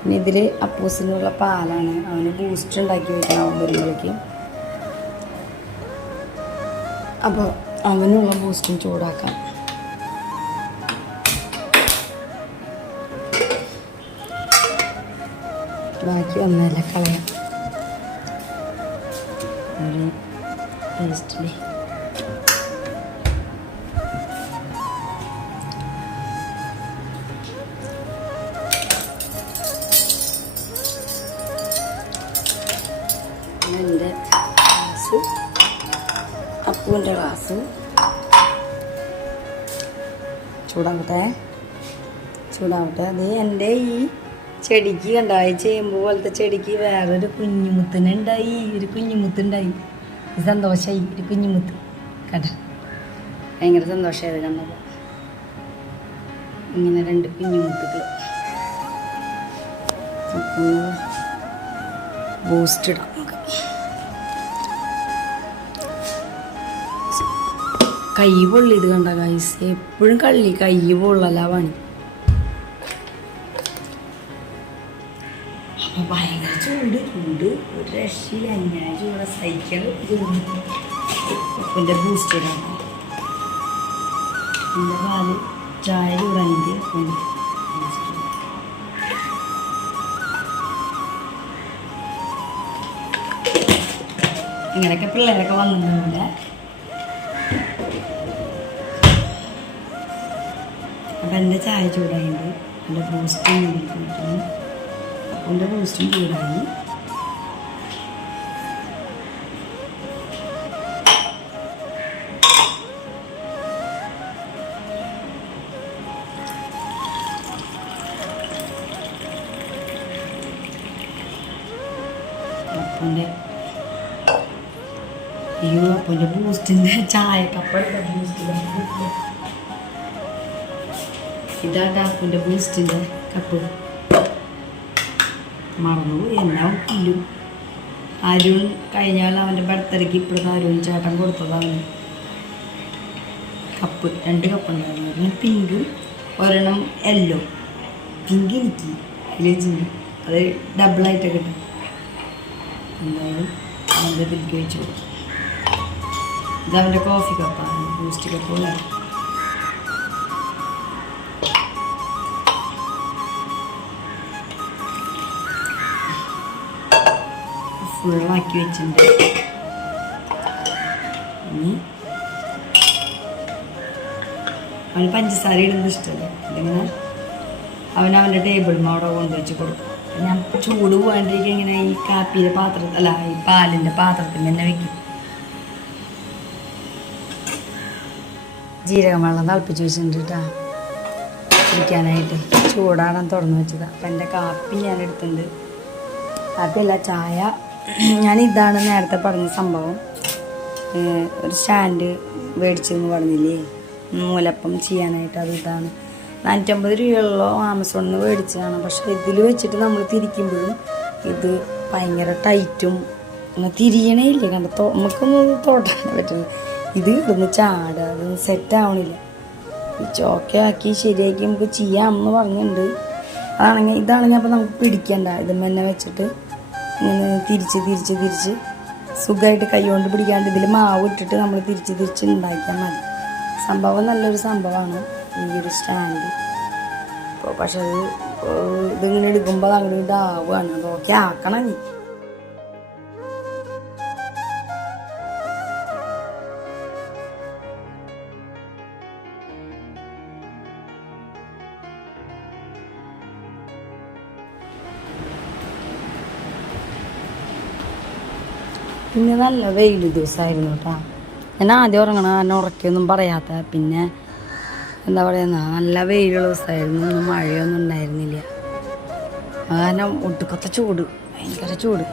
പിന്നെ ഇതിൽ അപ്പൂസിനുള്ള പാലാണ്. അവന് ബൂസ്റ്റ് ഉണ്ടാക്കി വെക്കണം അവൻ വരുമ്പോഴേക്കും. അപ്പോൾ അവനുള്ള ബൂസ്റ്റും ചൂടാക്കാം. ബാക്കി ഒന്നല്ല കളയാം. ഒരു ടേസ്റ്റിൽ എൻ്റെ ഗ്ലാസ്, അപ്പൂൻ്റെ ഗ്ലാസ് ചൂടാവട്ടെ. അത് എൻ്റെ ഈ ചെടിക്ക് കണ്ടായി, ചേമ്പ് പോലത്തെ ചെടിക്ക് വേറൊരു കുഞ്ഞുമുത്തനുണ്ടായി. സന്തോഷമായി. ഒരു കുഞ്ഞുമുത്ത് കണ്ട, ഭയങ്കര സന്തോഷമായത് കണ്ടപ്പോൾ. ഇങ്ങനെ 2 കുഞ്ഞുമുത്തുകൾ. അപ്പോൾ ബൂസ്റ്റ് ഇടാം നമുക്ക്. കൈ പൊള്ളി. ഇത് കണ്ട ഗൈസ്, എപ്പോഴും കൈ പൊള്ളല പണി. അപ്പോൾ ഭയങ്കര ചൂട് ഒരു രക്ഷയില്ല. അങ്ങനെ ചൂടെ സഹിക്കണം. ഉപ്പിൻ്റെ ബൂസ്റ്റ് ഇടാം. എൻ്റെ പാല് ചായ ചൂടായിട്ട് ഇങ്ങനെയൊക്കെ പിള്ളേരൊക്കെ വന്നിട്ടുണ്ട്. അപ്പം എൻ്റെ ചായ ചൂടായിട്ട് എൻ്റെ ബൂസ്റ്റും കിട്ടും. എൻ്റെ ബൂസ്റ്റും ചൂടായി. അപ്പൻ്റെ ബൂസ്റ്റിൻ്റെ ചായ കപ്പെടുത്ത ബൂസ്റ്റിൻ്റെ ഇതാ അപ്പൻ്റെ ബൂസ്റ്റിൻ്റെ കപ്പ്. മറന്നു എന്നാ ഇല്ലും. അരുൺ കഴിഞ്ഞാൽ അവൻ്റെ ബർത്ത്ഡേക്ക് ഇപ്പോഴത്തെ അരുൺ ചേട്ടൻ കൊടുത്തതാണ് കപ്പ്. 2 കപ്പ് ഉണ്ടായിരുന്നു. ഒരെണ്ണം പിങ്കും ഒരെണ്ണം യെല്ലോ. പിങ്ക് എനിക്ക് വില്ലേജിന് അത് ഡബിളായിട്ട് കിട്ടും. എന്തായാലും അവൻ്റെ ഇതിലേക്ക് വെച്ചു കൊടുക്കും. ഇതവൻ്റെ കോഫി കപ്പാണ്, ബൂസ്റ്റ് കപ്പ് പോലെ. ഫുള്ളാക്കി വെച്ചിട്ടുണ്ട്. ഇനി അവന് പഞ്ചസാര ഇടുന്നത് ഇഷ്ടമല്ല. ഇതിങ്ങനെ അവൻ്റെ ടേബിളിൽ അവിടെ കൊണ്ടുവച്ച് കൊടുക്കും. ഞാൻ ഇപ്പോൾ ചൂട് പോകാണ്ടിരിക്കുക ഇങ്ങനെ ഈ കാപ്പിയുടെ പാത്രത്തിൽ അല്ല ഈ പാലിൻ്റെ പാത്രത്തിൽ തന്നെ വെക്കും. ജീരകം വെള്ളം തിളപ്പിച്ച് വെച്ചിട്ടുണ്ട് കേട്ടോ കുടിക്കാനായിട്ട്. ചൂടാടാൻ തുറന്ന് വെച്ചതാണ്. അപ്പം എൻ്റെ കാപ്പി ഞാൻ എടുത്തിട്ടുണ്ട്. കാപ്പിയല്ല ചായ. ഞാനിതാണ് നേരത്തെ പറഞ്ഞ സംഭവം. ഒരു സ്റ്റാൻഡ് മേടിച്ചെന്ന് പറഞ്ഞില്ലേ നൂലപ്പം ചെയ്യാനായിട്ട്. അത് ഇതാണ് 450 രൂപയുള്ളോ ആമസോണിൽ നിന്ന് മേടിച്ചതാണ്. പക്ഷേ ഇതിൽ വെച്ചിട്ട് നമ്മൾ തിരിക്കുമ്പോഴും ഇത് ഭയങ്കര ടൈറ്റും തിരിയണേ ഇല്ല. കണ്ട നമുക്കൊന്നും തോട്ടാൻ പറ്റില്ല. ഇത് ഇവിടുന്ന് ചാടുക, അതൊന്നും സെറ്റാവണില്ല. ഈ ചോക്കയാക്കി ശരിയാക്കി നമുക്ക് ചെയ്യാമെന്ന് പറഞ്ഞിട്ടുണ്ട്. അതാണെങ്കിൽ ഇതാണെങ്കിൽ അപ്പോൾ നമുക്ക് പിടിക്കണ്ട. ഇതും തന്നെ വെച്ചിട്ട് ഇങ്ങനെ തിരിച്ച് സുഖമായിട്ട് കൈ കൊണ്ട് പിടിക്കാണ്ട് ഇതിൽ മാവ് ഇട്ടിട്ട് നമ്മൾ തിരിച്ച് ഉണ്ടാക്കിയാൽ മതി. സംഭവം നല്ലൊരു സംഭവമാണ് ഈ ഒരു സ്റ്റാൻഡ്. ഇപ്പോൾ പക്ഷെ ഇതിങ്ങനെ എടുക്കുമ്പോൾ അങ്ങോട്ട് ഇതാവുകയാണ്. അതൊക്കെ ആക്കണം നീ. ഇന്ന് നല്ല വെയിൽ ദിവസമായിരുന്നു കേട്ടോ. ഞാൻ ആദ്യം ഉറങ്ങണ കാരണം ഉറക്കൊന്നും പറയാത്ത. പിന്നെ എന്താ പറയുന്ന നല്ല വെയിലുള്ള ദിവസമായിരുന്നു. ഒന്നും മഴയൊന്നും ഉണ്ടായിരുന്നില്ല. കാരണം ഒട്ടുക്കത്തെ ചൂട്, ഭയങ്കര ചൂട്.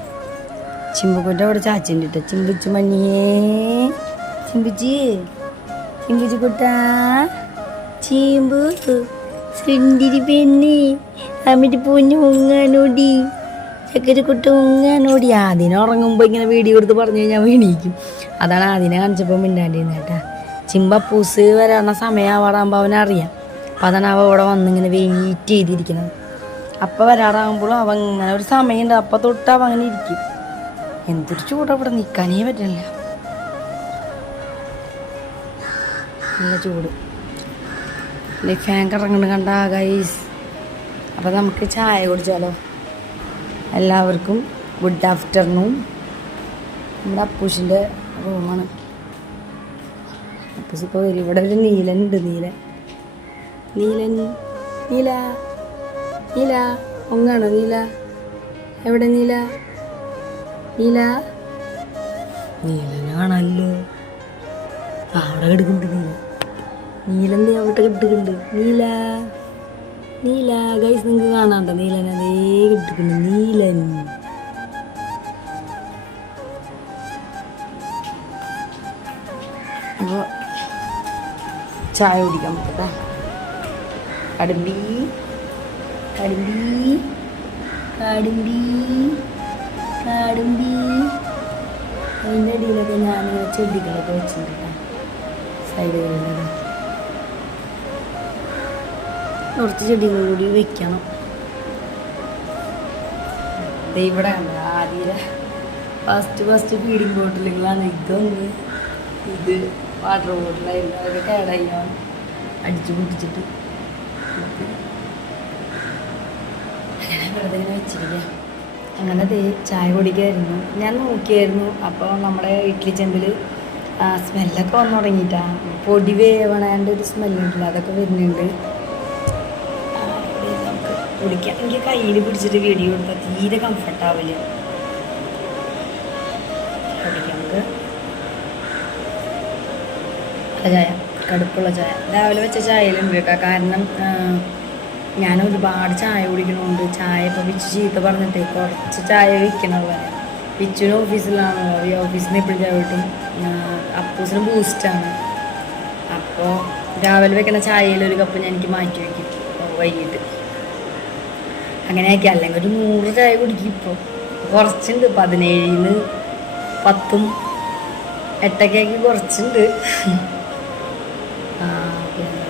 ചിമ്പുക്കുൻ്റെ അവിടെ ചാച്ചിൻ്റെ ഇട്ട ചിമ്പിച്ചു മഞ്ഞേ ചിമ്പിച്ചു കുട്ടാ ചീമ്പ് സുന്ദരി പെണ്ണി അമിട്ട് പൊന്നു ഉങ്ങാനോടി ചക്കര കുട്ട ഉങ്ങാനോടി. ആദ്യം ഉറങ്ങുമ്പോൾ ഇങ്ങനെ വീഡിയോ എടുത്ത് പറഞ്ഞു കഴിഞ്ഞാൽ വീണിക്കും. അതാണ് ആദ്യം കാണിച്ചപ്പോൾ മിണ്ടാണ്ടിരുന്നത് കേട്ടാ. ചിമ്പപ്പൂസ് വരണ സമയമാവാറാകുമ്പോൾ അവനറിയാം. അപ്പം അതാണ് അവ ഇവിടെ വന്നിങ്ങനെ വെയിറ്റ് ചെയ്തിരിക്കുന്നത്. അപ്പം വരാറാകുമ്പോഴും അവൻ ഇങ്ങനെ ഒരു സമയമുണ്ട്. അപ്പം തൊട്ട് അവൻ അങ്ങനെ ഇരിക്കും. എന്തൊരു ചൂട് അവിടെ നിൽക്കാനേ പറ്റില്ല. നല്ല ചൂട്. ഫാൻ കറങ്ങണം കണ്ട ഗൈസ്. അപ്പം നമുക്ക് ചായ കുടിച്ചാലോ? എല്ലാവർക്കും ഗുഡ് ആഫ്റ്റർനൂൺ. നമ്മുടെ അപ്പൂസിൻ്റെ റൂമാണ്. അപ്പൂസ് ഇപ്പോൾ വരും. ഇവിടെ ഒരു നീലനുണ്ട്. നീല ഒങ്ങാണോ നീല? എവിടെ നീലനെ കാണാമല്ലോ. അവിടെ കിടക്കുന്നുണ്ട് നീലെന്ത് അവിടെ കിടക്കുന്നുണ്ട്. നീല ഗൈസ് നിങ്ങൾക്ക് കാണാണ്ട നീലൻ അതേ കിടക്കുന്നു. നീലൻ അപ്പോൾ ചായ കുടിക്കാൻ പറ്റട്ടെ. കടുമ്പി അതിൻ്റെ അടിയിലൊക്കെ ഞാൻ ചെടികളൊക്കെ വെച്ചിട്ടുണ്ട് സൈഡുകളിലൊക്കെ. കുറച്ച് ചെടികൾ കൂടി വെക്കണം. ഇവിടെ കണ്ട ആദ്യം ഫസ്റ്റ് ഫീഡിങ് ബോട്ടിലുകളാണ്. ഇത് വാട്ടർ ബോട്ടിലായിരുന്നു. അതൊക്കെ കേടായി ഞാൻ അടിച്ചു പൊട്ടിച്ചിട്ട് അങ്ങനെ വെറുതെ ഇങ്ങനെ വെച്ചിരിക്കുക. അങ്ങനെ ചായ കുടിക്കായിരുന്നു. ഞാൻ നോക്കിയായിരുന്നു. അപ്പോൾ നമ്മുടെ ഇഡ്ഡലി ചെമ്പിൽ സ്മെല്ലൊക്കെ വന്നു തുടങ്ങിയിട്ടാണ്. പൊടി വേവണേൻ്റെ ഒരു സ്മെല്ലുണ്ടല്ലോ, അതൊക്കെ വരുന്നുണ്ട്. നമുക്ക് കുടിക്കാം. എനിക്ക് കയ്യിൽ പിടിച്ചിട്ട് വീഡിയോ കൊടുത്താൽ തീരെ കംഫർട്ടാവില്ല. കുടിക്കാം നമുക്ക് ചായ, കടുപ്പുള്ള ചായ. രാവിലെ വെച്ച ചായയിലുണ്ട് കേട്ടോ. കാരണം ഞാൻ ഒരുപാട് ചായ കുടിക്കണമുണ്ട്. ചായ ഇപ്പോൾ വിച്ചു ചീത്ത പറഞ്ഞിട്ടേ കുറച്ച് ചായ വിൽക്കണത് വരെ. വിച്ചുവിന് ഓഫീസിലാണല്ലോ. ഈ ഓഫീസിൽ നിന്ന് എപ്പോഴും ചായ കിട്ടും. അപ്പൂസിന് ബൂസ്റ്റാണ്. അപ്പോൾ രാവിലെ വെക്കണ ചായയിൽ ഒരു കപ്പ് ഞാൻ എനിക്ക് മാറ്റി വയ്ക്കും വൈകിട്ട്. അങ്ങനെയൊക്കെ അല്ലെങ്കിൽ ഒരു 100 ചായ കുടിക്കും. ഇപ്പോൾ കുറച്ചുണ്ട്. 17-ന് 10-ഉം 8-ഒക്കെ കുറച്ചുണ്ട്.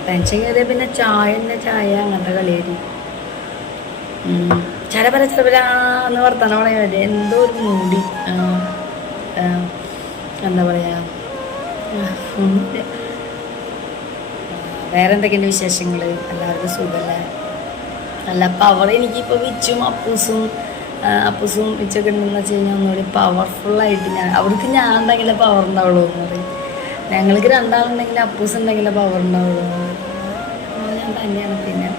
ടെൻഷൻ കയറിയാൽ പിന്നെ ചായ അങ്ങനത്തെ കളിയായിരിക്കും. ചിലപ്പരാന്ന് വർത്താനം പറയാൻ പറ്റില്ല. എന്തോ ഒരു മൂടി എന്താ പറയുക. വേറെ എന്തൊക്കെയുണ്ട് വിശേഷങ്ങൾ? എല്ലാവർക്കും സുഖമല്ലേ? നല്ല പവർ എനിക്കിപ്പോൾ വിച്ചും അപ്പൂസും വിച്ചൊക്കെ ഉണ്ടെന്ന് വെച്ച് കഴിഞ്ഞാൽ ഒന്നുകൂടി പവർഫുള്ളായിട്ട് അവർക്ക് ഞാൻ ഉണ്ടെങ്കിലേ പവർ ഉണ്ടാവുള്ളൂ എന്ന് പറയും. ഞങ്ങൾക്ക് 2 ആളുണ്ടെങ്കിൽ അപ്പൂസ് ഉണ്ടെങ്കിലേ പവർ ഉണ്ടാവുള്ളൂ. ഞാൻ തന്നെയാണ്. പിന്നെ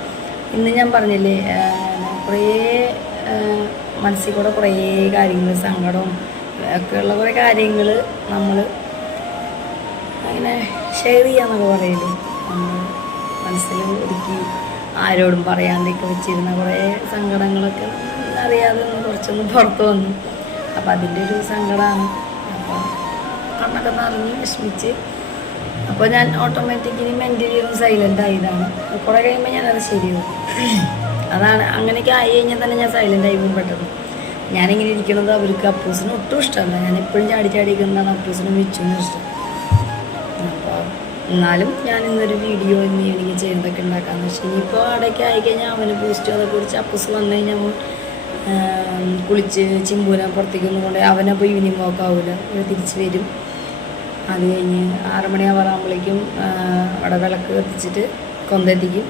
ഇന്ന് ഞാൻ പറഞ്ഞില്ലേ, കുറേ മനസ്സിൽ കൂടെ കുറേ കാര്യങ്ങൾ, സങ്കടവും ഒക്കെയുള്ള കുറേ കാര്യങ്ങൾ നമ്മൾ അങ്ങനെ ഷെയർ ചെയ്യാന്നൊക്കെ പറയില്ലേ, നമ്മൾ മനസ്സിൽ ഒതുക്കി ആരോടും പറയാണ്ടൊക്കെ വെച്ചിരുന്ന കുറേ സങ്കടങ്ങളൊക്കെ അറിയാതെ ഒന്ന് കുറച്ചൊന്ന് പുറത്ത് വന്നു. അപ്പം അതിൻ്റെ ഒരു സങ്കടമാണ്. അപ്പോൾ കണ്ണൊക്കെ നിറഞ്ഞ് വിഷമിച്ച്, അപ്പോൾ ഞാൻ ഓട്ടോമാറ്റിക്കലി മെൻ്റലി ഒന്ന് സൈലൻ്റ് ആയതാണ്. കുറേ കഴിയുമ്പോൾ ഞാനത് ശരിയാവും. അതാണ്, അങ്ങനെയൊക്കെ ആയി കഴിഞ്ഞാൽ തന്നെ ഞാൻ സൈലൻ്റ് ആയി പോകും പെട്ടെന്ന്. ഞാനിങ്ങനെ ഇരിക്കുന്നത് അവർക്ക് അപ്പൂസിന് ഒട്ടും ഇഷ്ടമല്ല. ഞാൻ എപ്പോഴും ചാടി ചാടിക്കുന്നതാണ് അപ്പൂസിനും വിച്ചുവിനും ഇഷ്ടം. അപ്പോൾ എന്നാലും ഞാൻ ഇന്നൊരു വീഡിയോ ഇന്ന് ഈവനിങ് ചെയ്യുന്നതൊക്കെ ഉണ്ടാക്കാമെന്ന് വെച്ചാൽ, ഇനിയിപ്പോൾ അവിടേക്ക് ആയിക്കഴിഞ്ഞാൽ അവന് ബൂസ്റ്റ് അതൊക്കെ കുറിച്ച് അപ്പൂസ് വന്നു കഴിഞ്ഞാൽ കുളിച്ച് ചിമ്പൂനെ പുറത്തേക്കൊന്നും കൊണ്ട് അവനപ്പോൾ ഈവനിങ് വാക്ക് ആവില്ല, ഇവിടെ തിരിച്ച് വരും. അത് കഴിഞ്ഞ് 6 മണിയാവാറാകുമ്പോഴേക്കും അവിടെ വിളക്ക് കത്തിച്ചിട്ട് കൊന്തെത്തിക്കും,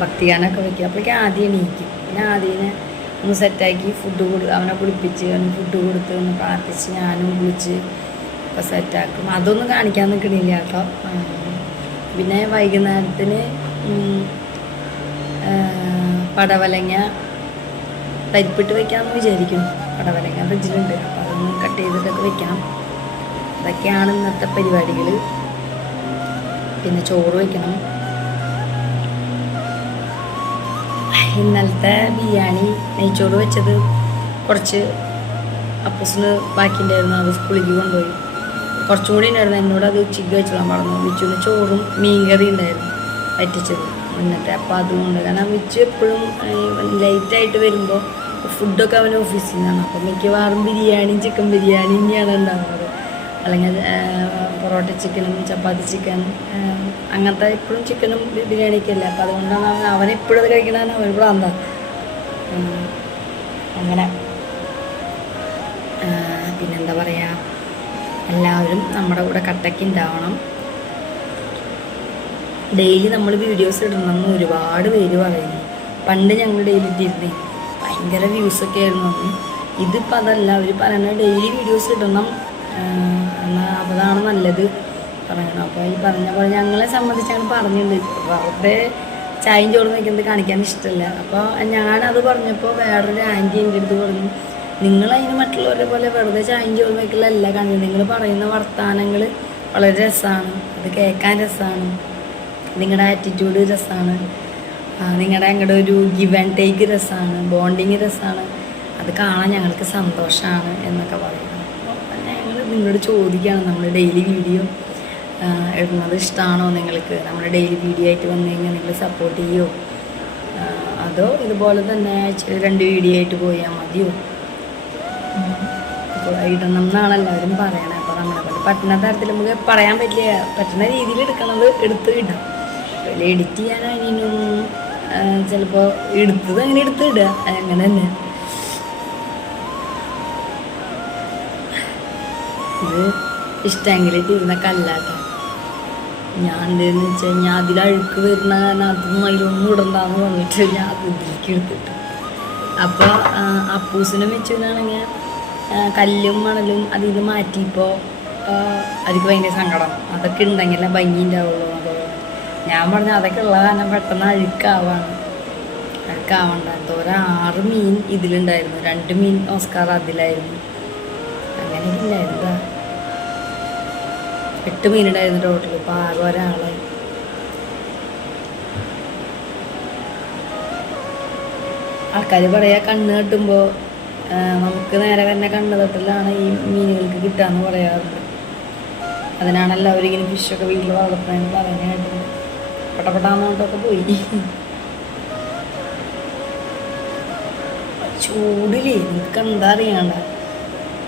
ഭക്തിഗാനമൊക്കെ വയ്ക്കും. അപ്പോഴേക്കും ആദ്യം എണീക്കും. പിന്നെ ആദ്യനെ ഒന്ന് സെറ്റാക്കി അവനെ കുളിപ്പിച്ച് അവന് ഫുഡ് കൊടുത്ത് ഒന്ന് പ്രാർത്ഥിച്ച് ഞാനും കുളിച്ച് ഒക്കെ സെറ്റാക്കും. അതൊന്നും കാണിക്കാൻ നിൽക്കണില്ല കേട്ടോ. പിന്നെ വൈകുന്നേരത്തിന് പടവലങ്ങ പരിപ്പിട്ട് വയ്ക്കാമെന്ന് വിചാരിക്കുന്നു. പടവലങ്ങ ഫ്രിഡ്ജിലുണ്ട്, അപ്പോൾ അതൊന്ന് കട്ട് ചെയ്തിട്ടൊക്കെ വെക്കണം. അതൊക്കെയാണ് ഇന്നത്തെ പരിപാടികൾ. പിന്നെ ചോറ് വയ്ക്കണം. ഇന്നലത്തെ ബിരിയാണി നെയ്ച്ചോറ് വെച്ചത് കുറച്ച് അപ്പൂസിന് ബാക്കി ഉണ്ടായിരുന്നു, അത് സ്കൂളിലേക്ക് കൊണ്ടുപോയി. കുറച്ചും കൂടി ഉണ്ടായിരുന്നു, എന്നോട് അത് ഉച്ചയ്ക്ക് വെച്ചോളാൻ പറഞ്ഞു. വിച്ചുവിന് ചോറും മീൻകറി ഉണ്ടായിരുന്നു വറ്റിച്ചത് മുന്നത്തെ. അപ്പോൾ അതുകൊണ്ട്, കാരണം വിച്ചു എപ്പോഴും ലൈറ്റായിട്ട് വരുമ്പോൾ ഫുഡൊക്കെ അവന് ഓഫീസിൽ നിന്നാണ്. അപ്പോൾ മിക്കവാറും ബിരിയാണിയും ചിക്കൻ ബിരിയാണി തന്നെയാണ് ഉണ്ടാകുന്നത്, അല്ലെങ്കിൽ പൊറോട്ട ചിക്കനും ചപ്പാത്തി ചിക്കൻ അങ്ങനത്തെ എപ്പോഴും ചിക്കനും ബിരിയാണിയൊക്കെ അല്ലേ. അപ്പോൾ അതുകൊണ്ടാണ് അവനെപ്പോഴും അത് കഴിക്കണമെന്ന് അവൻ പ്രാന്താ. അങ്ങനെ പിന്നെന്താ പറയുക, എല്ലാവരും നമ്മുടെ കൂടെ കട്ടയ്ക്ക് ഉണ്ടാവണം. ഡെയിലി നമ്മൾ വീഡിയോസ് ഇടണമെന്ന് ഒരുപാട് പേര് പറയുന്നു. പണ്ട് ഞങ്ങൾ ഡെയിലി ഇട്ടിരുന്നേ, ഭയങ്കര വ്യൂസൊക്കെ ആയിരുന്നു അന്ന്. ഇതിപ്പോൾ അതല്ല, അവർ പറയുന്നത് ഡെയിലി വീഡിയോസ് ഇടണം, എന്നാൽ അതാണ് നല്ലത് പറയണം. അപ്പോൾ ഈ പറഞ്ഞ പോലെ ഞങ്ങളെ സംബന്ധിച്ച് ഞങ്ങൾ പറഞ്ഞിട്ടുണ്ട്, വെറുതെ ചായയും ചോറും വയ്ക്കുന്നത് കാണിക്കാൻ ഇഷ്ടമല്ല. അപ്പോൾ ഞാനത് പറഞ്ഞപ്പോൾ വേറൊരു ആൻറ്റി എൻ്റെ അടുത്ത് പറഞ്ഞു, നിങ്ങളതിന് മറ്റുള്ളവരെ പോലെ വെറുതെ ചായയും ചോറും വയ്ക്കലല്ല കാണിക്കുന്നത്, നിങ്ങൾ പറയുന്ന വർത്തമാനങ്ങൾ വളരെ രസമാണ്, അത് കേൾക്കാൻ രസമാണ്, നിങ്ങളുടെ ആറ്റിറ്റ്യൂഡ് രസമാണ്, നിങ്ങളുടെ അങ്ങോട്ട് ഒരു ഗിവ് ആൻഡ് ടേക്ക് രസമാണ്, ബോണ്ടിങ് രസമാണ്, അത് കാണാൻ ഞങ്ങൾക്ക് സന്തോഷമാണ് എന്നൊക്കെ പറയുന്നത്. അപ്പോൾ ഞങ്ങൾ നിങ്ങളോട് ചോദിക്കുകയാണ്, നമ്മൾ ഡെയിലി വീഡിയോ ഇടുന്നത് ഇഷ്ടമാണോ നിങ്ങൾക്ക്? നമ്മൾ ഡെയിലി വീഡിയോ ആയിട്ട് വന്നു കഴിഞ്ഞാൽ നിങ്ങൾ സപ്പോർട്ട് ചെയ്യുമോ, അതോ ഇതുപോലെ തന്നെ ആഴ്ചയിൽ 2 വീഡിയോ ആയിട്ട് പോയാൽ മതിയോ? അപ്പോൾ ഇടണം എന്നാണ് എല്ലാവരും പറയണത്. അപ്പോൾ നമ്മളെ കൊണ്ട് പറ്റുന്ന തരത്തിൽ നമുക്ക് പറയാൻ പറ്റില്ല, പറ്റുന്ന രീതിയിൽ എടുക്കണത് എടുത്ത് ഇടാം. അതിൽ എഡിറ്റ് ചെയ്യാനൊന്നും ചിലപ്പോൾ എടുത്തത് അങ്ങനെ എടുത്ത് ഇടുക, അങ്ങനെ തന്നെ. ഇത് ഇഷ്ടമെങ്കിൽ തീരുന്ന കല്ലാട്ട. ഞാൻ എന്താണെന്ന് വെച്ചാൽ ഞാൻ അതിലഴുക്ക് വരുന്ന കാരണം അതും അതിലൊന്നും ഇടണ്ടെന്ന് പറഞ്ഞിട്ട് ഞാൻ അത് ഇതിലേക്ക് എടുത്തിട്ടു. അപ്പോൾ അപ്പൂസിനും വെച്ചാണെങ്കിൽ കല്ലും മണലും അതിൽ നിന്ന് മാറ്റിയപ്പോൾ അവർക്ക് ഭയങ്കര സങ്കടം. അതൊക്കെ ഉണ്ടെങ്കിലേ ഭംഗി ഉണ്ടാവുള്ളൂ. അപ്പോൾ ഞാൻ പറഞ്ഞ അതൊക്കെ ഉള്ള കാരണം പെട്ടെന്ന് അഴുക്കാവണ്ട. എന്തോ 6 മീൻ ഇതിലുണ്ടായിരുന്നു, 2 മീൻ ഓസ്കാർ അതിലായിരുന്നു, അങ്ങനെയൊക്കെ ഇല്ലായിരുന്നതാ. 8 മീനുണ്ടായിരുന്നു ടോട്ടൽ. ഇപ്പോൾ ആകെ ഒരാളായി. ആൾക്കാർ പറയാ കണ്ണ് കെട്ടുമ്പോൾ നമുക്ക് നേരെ തന്നെ കണ്ണ് തട്ടലാണ് ഈ മീനുകൾക്ക് കിട്ടാന്ന് പറയാറുണ്ട്. അതിനാണല്ലോ അവരിങ്ങനെ ഫിഷൊക്കെ വീട്ടിൽ വളർത്തുന്നതെന്ന് പറയാനായിട്ടുണ്ട്. പട്ടപ്പെട്ടാന്നോട്ടൊക്കെ പോയി. ചൂടില്ലേ നിങ്ങൾക്ക് എന്താ അറിയാണ്ട,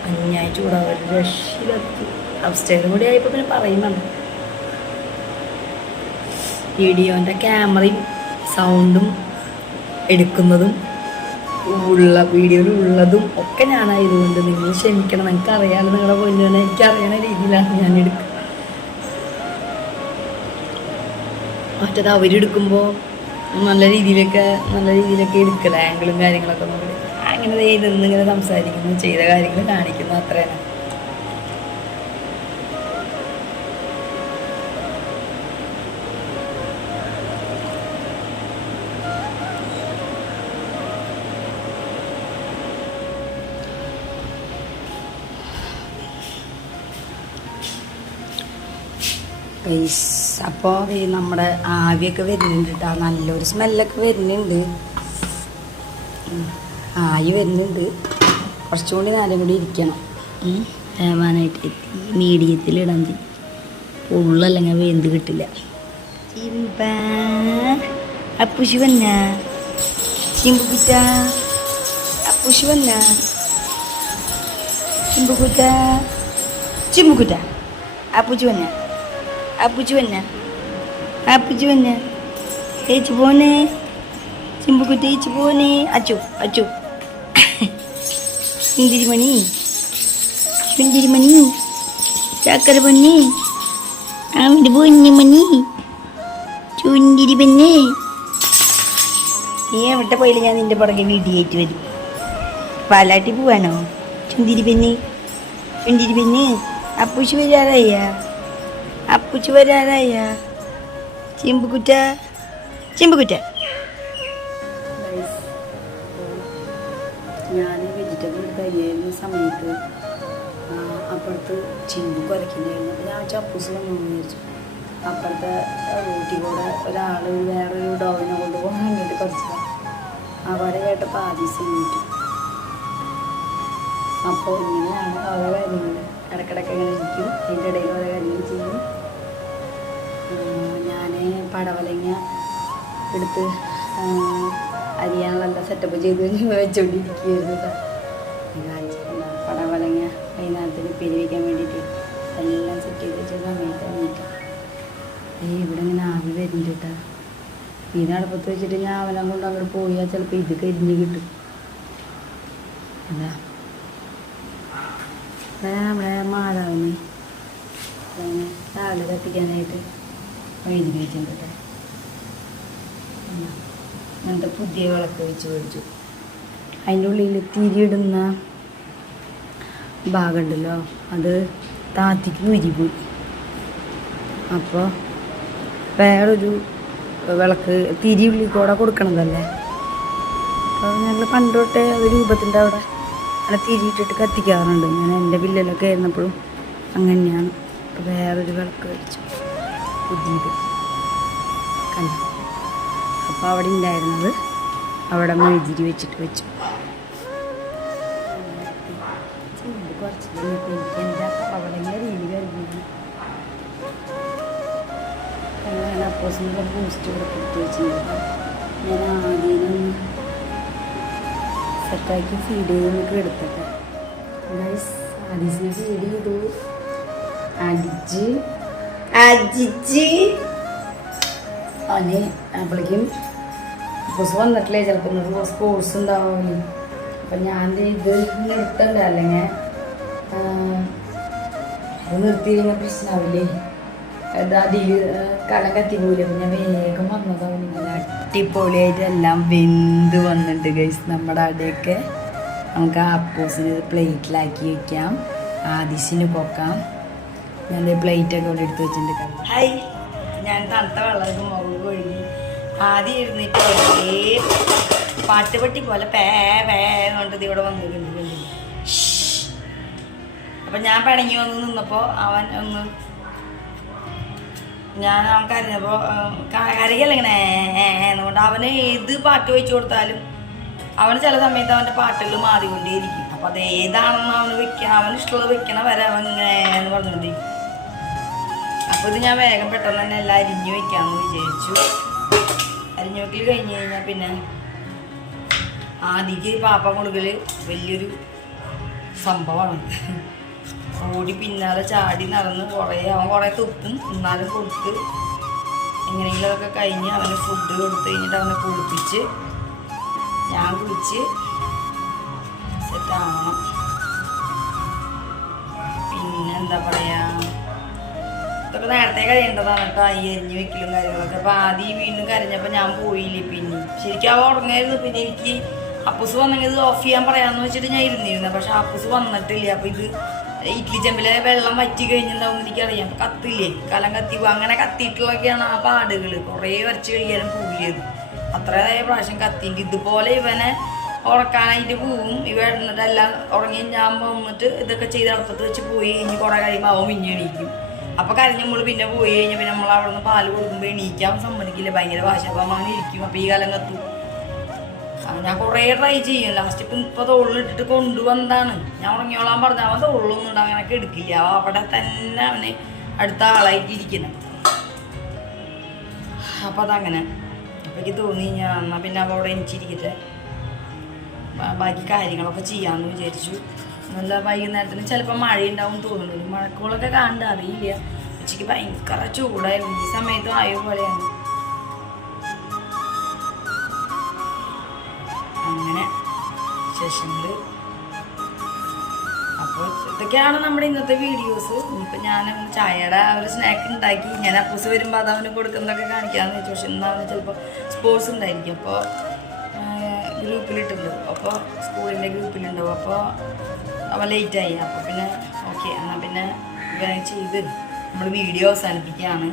അന്യായി ചൂടാവും, ഒരു രക്ഷയിലെത്തി. അപ്സ്റ്റേറും കൂടി ആയപ്പോൾ പിന്നെ പറയുന്നുണ്ട്. വീഡിയോൻ്റെ ക്യാമറയും സൗണ്ടും എടുക്കുന്നതും വീഡിയോയിലുള്ളതും ഒക്കെ ഞാനായതുകൊണ്ട് നിങ്ങൾ ക്ഷമിക്കണം. എനിക്കറിയാമല്ലോ നിങ്ങളുടെ പൊന്നുവിനെ, എനിക്കറിയണ രീതിയിലാണ് ഞാൻ എടുക്കുക. മറ്റേത് അവരെടുക്കുമ്പോൾ നല്ല രീതിയിലൊക്കെ എടുക്കില്ല, ആംഗിളും കാര്യങ്ങളൊക്കെ നോക്കി അങ്ങനെ ഇങ്ങനെ സംസാരിക്കുന്നു, ചെയ്ത കാര്യങ്ങൾ കാണിക്കുന്നു, അത്ര തന്നെ. ഗൈസ് അപ്പോൾ ഈ നമ്മുടെ ആവിയൊക്കെ വരുന്നുണ്ട് കേട്ടോ, നല്ലൊരു സ്മെല്ലൊക്കെ വരുന്നുണ്ട്. ആയി വരുന്നുണ്ട്, കുറച്ചുകൂടി നേരം കൂടി ഇരിക്കണം. വേവാനായിട്ട് മീഡിയത്തിലിടാൻ ഉള്ളല്ലെങ്കിൽ വെന്ത് കിട്ടില്ല. അപ്പുശി വന്ന ചിമ്പുക്കുറ്റ, അപ്പുശി വന്ന ചിമ്പുക്കുറ്റ, ചിമ്പുക്കുറ്റ, അപ്പുച്ചി വന്ന, അപ്പുച്ചി വന്ന, അപ്പുച്ചി വന്ന, ഏച്ചു പോനെ ചിമ്പുക്കുറ്റ, ഏച്ചു പോനെ, അച്ചു അച്ചു സുന്ദരിമണി, സുന്ദരിമണി, ചാക്കര പൊന്നി, അവൻ്റെ പൊന്നുമണി, ചുന്തിരി പെണ്ണേ. നീ എവിടെ പോയില്ല, ഞാൻ നിന്റെ പുറകെ വീട്ടിലേക്ക് വരും. പാലാട്ടി പോവാനോ ചുന്തിരി പെണ്ണ്, ചുന്തിരി പെണ്ണ്? അപ്പൂച്ചി വരാറായ, അപ്പൂച്ചി വരാറായ, ചിമ്പുക്കുറ്റ, ചിമ്പുക്കുറ്റ. ഞാൻ വെജിറ്റബിൾ കഴിയുന്ന സമയത്ത് അപ്പുറത്ത് ചിമ്പു കുരയ്ക്കുന്നുണ്ടായിരുന്നു. അപ്പോൾ ഞാൻ ചപ്പൂസ് വന്നു വിചാരിച്ചു. അപ്പുറത്തെ റൂട്ടിൽ കൂടെ ഒരാൾ വേറൊരു ഡോഗിനെ കൊണ്ടുപോകാൻ വേണ്ടിയിട്ട് കുറച്ച് അവിടെ കേട്ടപ്പോൾ ആദ്യം എണീറ്റു. അപ്പോൾ ഇങ്ങനെയാണ് ഓരോ കാര്യങ്ങൾ, ഇടയ്ക്കിടയ്ക്ക് ഇങ്ങനെ ഇരിക്കും, അതിൻ്റെ ഇടയിൽ ഓരോ കാര്യങ്ങൾ ചെയ്യും. ഞാൻ പടവലങ്ങ എടുത്ത് അരിയാനുള്ള സെറ്റപ്പ് ചെയ്ത് വെച്ചുകൊണ്ടിരിക്കുകയായിരുന്നു കേട്ടോ. പടവലങ്ങ വൈകുന്നേരത്തിന് പിരിവിക്കാൻ വേണ്ടിയിട്ട് എല്ലാം സെറ്റ് ചെയ്ത് വെച്ച സമയത്ത് എണീറ്റു. ഇവിടെ ഇങ്ങനെ ആവി വരുന്നുണ്ട് കേട്ടോ. ഇത് അടുപ്പത്ത് വെച്ചിട്ട് ഞാൻ അവനെ കൊണ്ട് അങ്ങോട്ട് പോയാൽ ചിലപ്പോൾ ഇത് കരിഞ്ഞ് കിട്ടും. അതാ നമ്മുടെ മാതാവിന് രാവിലെ കത്തിക്കാനായിട്ട് വൈദ്യുതി വെച്ചിട്ടുണ്ട് കേട്ടോ. അങ്ങനത്തെ പുതിയ വിളക്ക് വെച്ച് മേടിച്ചു. അതിൻ്റെ ഉള്ളിൽ തിരിയിടുന്ന ഭാഗമുണ്ടല്ലോ, അത് താത്തിക്ക് ഉരിപോയി. അപ്പോൾ വേറൊരു വിളക്ക് തിരി ഉള്ളിൽ കൂടെ കൊടുക്കണതല്ലേ. അപ്പോൾ ഞങ്ങൾ പണ്ട് തൊട്ടേ അത് രൂപത്തിൻ്റെ അവിടെ അങ്ങനെ തിരിയിട്ടിട്ട് കത്തിക്കാറുണ്ട്. ഞാൻ എൻ്റെ വില്ലലൊക്കെ ആയിരുന്നപ്പോഴും അങ്ങനെയാണ്. അപ്പോൾ വേറൊരു വിളക്ക് വെച്ചു പുതിയത് കണ്ട. അപ്പോൾ അവിടെ ഉണ്ടായിരുന്നത് അവിടെ മെഴുതിരി വെച്ചിട്ട് വെച്ചു. കുറച്ച് കഴിഞ്ഞപ്പോൾ എനിക്ക് എൻ്റെ അവിടെ രീതി കഴിഞ്ഞു. അങ്ങനെ അപ്പോസിനുള്ള ബൂസ്റ്റ് കൂടെ കൊടുത്ത് വെച്ചിട്ടുണ്ട്. ഞാൻ ആദ്യം സെറ്റാക്കി ഫീഡ് ചെയ്ത് നമുക്ക് എടുത്തിട്ട് ആദീസിനെ ഫീഡ് ചെയ്തു. അടിച്ച് അവന് അപ്പോഴേക്കും അപ്പോസ് വന്നിട്ടില്ലേ, ചിലപ്പോൾ ഇന്നത്തെ സ്പോർട്സ് ഉണ്ടാവുമല്ലോ. അപ്പം ഞാൻ ഇത് നിർത്തണ്ട, അല്ലെങ്കിൽ അത് നിർത്തി കഴിഞ്ഞാൽ പ്രശ്നമാവില്ലേ, അതിൽ കളം കത്തി പോയില്ല. അപ്പം ഞാൻ വേഗം വന്നതാവും. ഇങ്ങനെ അടിപൊളിയായിട്ട് എല്ലാം വെന്ത് വന്നിട്ട് ഗൈസ്. നമ്മുടെ അവിടെയൊക്കെ നമുക്ക് അപ്പോസിന് പ്ലേറ്റിലാക്കി വയ്ക്കാം, ആദിശിന് പൊക്കാം. ഞാൻ പ്ലേറ്റൊക്കെ ഇവിടെ എടുത്ത് വെച്ചിട്ടുണ്ട്. ഹായ്, ഞാൻ തണുത്ത വെള്ളമൊക്കെ മുഖം കഴുകി ആദ്യം ഇരുന്നിട്ട് ഒരേ പാട്ടുപെട്ടി പോലെ കൊണ്ടത് ഇവിടെ വന്നിട്ടുണ്ട്. അപ്പം ഞാൻ പിണങ്ങി വന്ന് നിന്നപ്പോൾ അവൻ ഒന്ന് അവൻ കരഞ്ഞപ്പോൾ കരകല്ല ഇങ്ങനെ എന്നുകൊണ്ട് അവന് ഏത് പാട്ട് വെച്ച് കൊടുത്താലും അവന് ചില സമയത്ത് അവൻ്റെ പാട്ടുകൾ മാറിക്കൊണ്ടേയിരിക്കും. അപ്പോൾ അത് ഏതാണെന്ന് അവന് ഇഷ്ടമുള്ളത് വെക്കണ വരെ അവൻ ഇങ്ങനെ എന്ന് പറഞ്ഞുകൊണ്ടിരിക്കും. അപ്പോൾ ഇത് ഞാൻ വേഗം പെട്ടെന്ന് തന്നെ എല്ലാം അരിഞ്ഞു വെക്കാമെന്ന് വിചാരിച്ചു. അരിഞ്ഞു വെക്കൽ കഴിഞ്ഞ് കഴിഞ്ഞാൽ പിന്നെ ആദ്യക്ക് പാപ്പ കൊടുക്കൽ വലിയൊരു സംഭവമാണ്. ഓടി പിന്നാലെ ചാടി നടന്ന് അവൻ കുറേ തുപ്പും, എന്നാലും കൊടുത്ത് എങ്ങനെയെങ്കിലും അതൊക്കെ കഴിഞ്ഞ് അവന് ഫുഡ് കൊടുത്ത് കഴിഞ്ഞിട്ട് അവനെ കുളിപ്പിച്ച് ഞാൻ കുളിച്ച് സെറ്റാവണം. പിന്നെ എന്താ പറയുക, ഇതൊക്കെ നേരത്തെ കഴിയേണ്ടതാണ് കേട്ടോ, ഈ അരിഞ്ഞ് വെക്കലും കാര്യങ്ങളൊക്കെ. അപ്പോൾ ആദ്യം വീണ്ടും കരഞ്ഞപ്പോൾ ഞാൻ പോയില്ലേ. പിന്നെ ശരിക്കും അവ ഉറങ്ങായിരുന്നു. പിന്നെ എനിക്ക് അപ്പൂസ് വന്നെങ്കിൽ ഇത് ഓഫ് ചെയ്യാൻ പറയാമെന്ന് വെച്ചിട്ട് ഞാൻ ഇരുന്നിരുന്നത്. പക്ഷെ അപ്പൂസ് വന്നിട്ടില്ല. അപ്പോൾ ഇത് ഇഡ്ലി ചെമ്പിലെ വെള്ളം വറ്റി കഴിഞ്ഞിട്ടുണ്ടാവും എനിക്കറിയാം. അപ്പോൾ കത്തില്ലേ, കലം കത്തി അങ്ങനെ കത്തിയിട്ടുള്ളതൊക്കെയാണ് ആ പാടുകൾ. കുറേ വരച്ച് കഴിയാനും പോകിയത് അത്രയായ പ്രാവശ്യം കത്തിയിട്ട്. ഇതുപോലെ ഇവനെ ഉറക്കാനായിട്ട് പോവും. ഇവ എന്നിട്ടെല്ലാം ഉറങ്ങി ഞാൻ വന്നിട്ട് ഇതൊക്കെ ചെയ്ത് അടുപ്പത്ത് വെച്ച് പോയി കഴിഞ്ഞ് കുറേ കഴിയുമ്പോൾ അവൻ മിഞ്ഞെണീക്കും. അപ്പോൾ കരഞ്ഞ് നമ്മൾ പിന്നെ പോയി കഴിഞ്ഞാൽ പിന്നെ നമ്മൾ അവിടെ നിന്ന് പാല് കൊടുക്കുമ്പോൾ എണീക്കാൻ സമ്മതിക്കില്ല, ഭയങ്കര വാശി. അപ്പോൾ അങ്ങനെ ഇരിക്കും. അപ്പോൾ ഈ കാലം കത്തും. ഞാൻ കുറേ ട്രൈ ചെയ്യും. ലാസ്റ്റ് ഇപ്പോൾ തോളിലിട്ടിട്ട് കൊണ്ടുവന്നതാണ്. ഞാൻ ഉറങ്ങിയോളാൻ പറഞ്ഞ അവൻ തോളിലൊന്നും ഉണ്ട് അങ്ങനെയൊക്കെ എടുക്കില്ല. അവിടെ തന്നെ അവന് അടുത്ത ആളായിട്ട് ഇരിക്കണം. അപ്പോൾ അതങ്ങനെ. അപ്പോൾ എനിക്ക് തോന്നി ഞാൻ എന്നാൽ പിന്നെ അവ അവിടെ എനിച്ചിരിക്കട്ടെ, ബാക്കി കാര്യങ്ങളൊക്കെ ചെയ്യാമെന്ന് വിചാരിച്ചു. നല്ല വൈകുന്നേരത്തിന് ചിലപ്പോൾ മഴയുണ്ടാവും തോന്നുന്നു. മഴക്കോളൊക്കെ കാണണ്ട അറിയില്ല. ഉച്ചയ്ക്ക് ഭയങ്കര ചൂടായിരുന്നു. ഈ സമയത്തും ആയ പോലെയാണ്. അങ്ങനെ വിശേഷങ്ങൾ. അപ്പോൾ ഇതൊക്കെയാണ് നമ്മുടെ ഇന്നത്തെ വീഡിയോസ്. ഇനിയിപ്പോൾ ഞാൻ ചായയുടെ ഒരു സ്നാക്ക് ഉണ്ടാക്കി ഞാൻ അപ്പൂസ് വരുമ്പോൾ അത് അവന് കൊടുക്കുന്നതൊക്കെ കാണിക്കാമെന്ന് വെച്ചു. പക്ഷെ ഇന്നാണ് ചിലപ്പോൾ സ്പോർട്സ് ഉണ്ടായിരിക്കും. അപ്പോൾ ഗ്രൂപ്പിലിട്ടുണ്ടാവും. അപ്പോൾ സ്കൂളിൻ്റെ ഗ്രൂപ്പിലുണ്ടാവും. അപ്പോൾ അവൻ ലേറ്റായി. അപ്പോൾ പിന്നെ ഓക്കെ എന്നാൽ പിന്നെ വേഗം ചെയ്ത് നമ്മൾ വീഡിയോ അവസാനിപ്പിക്കുകയാണ്.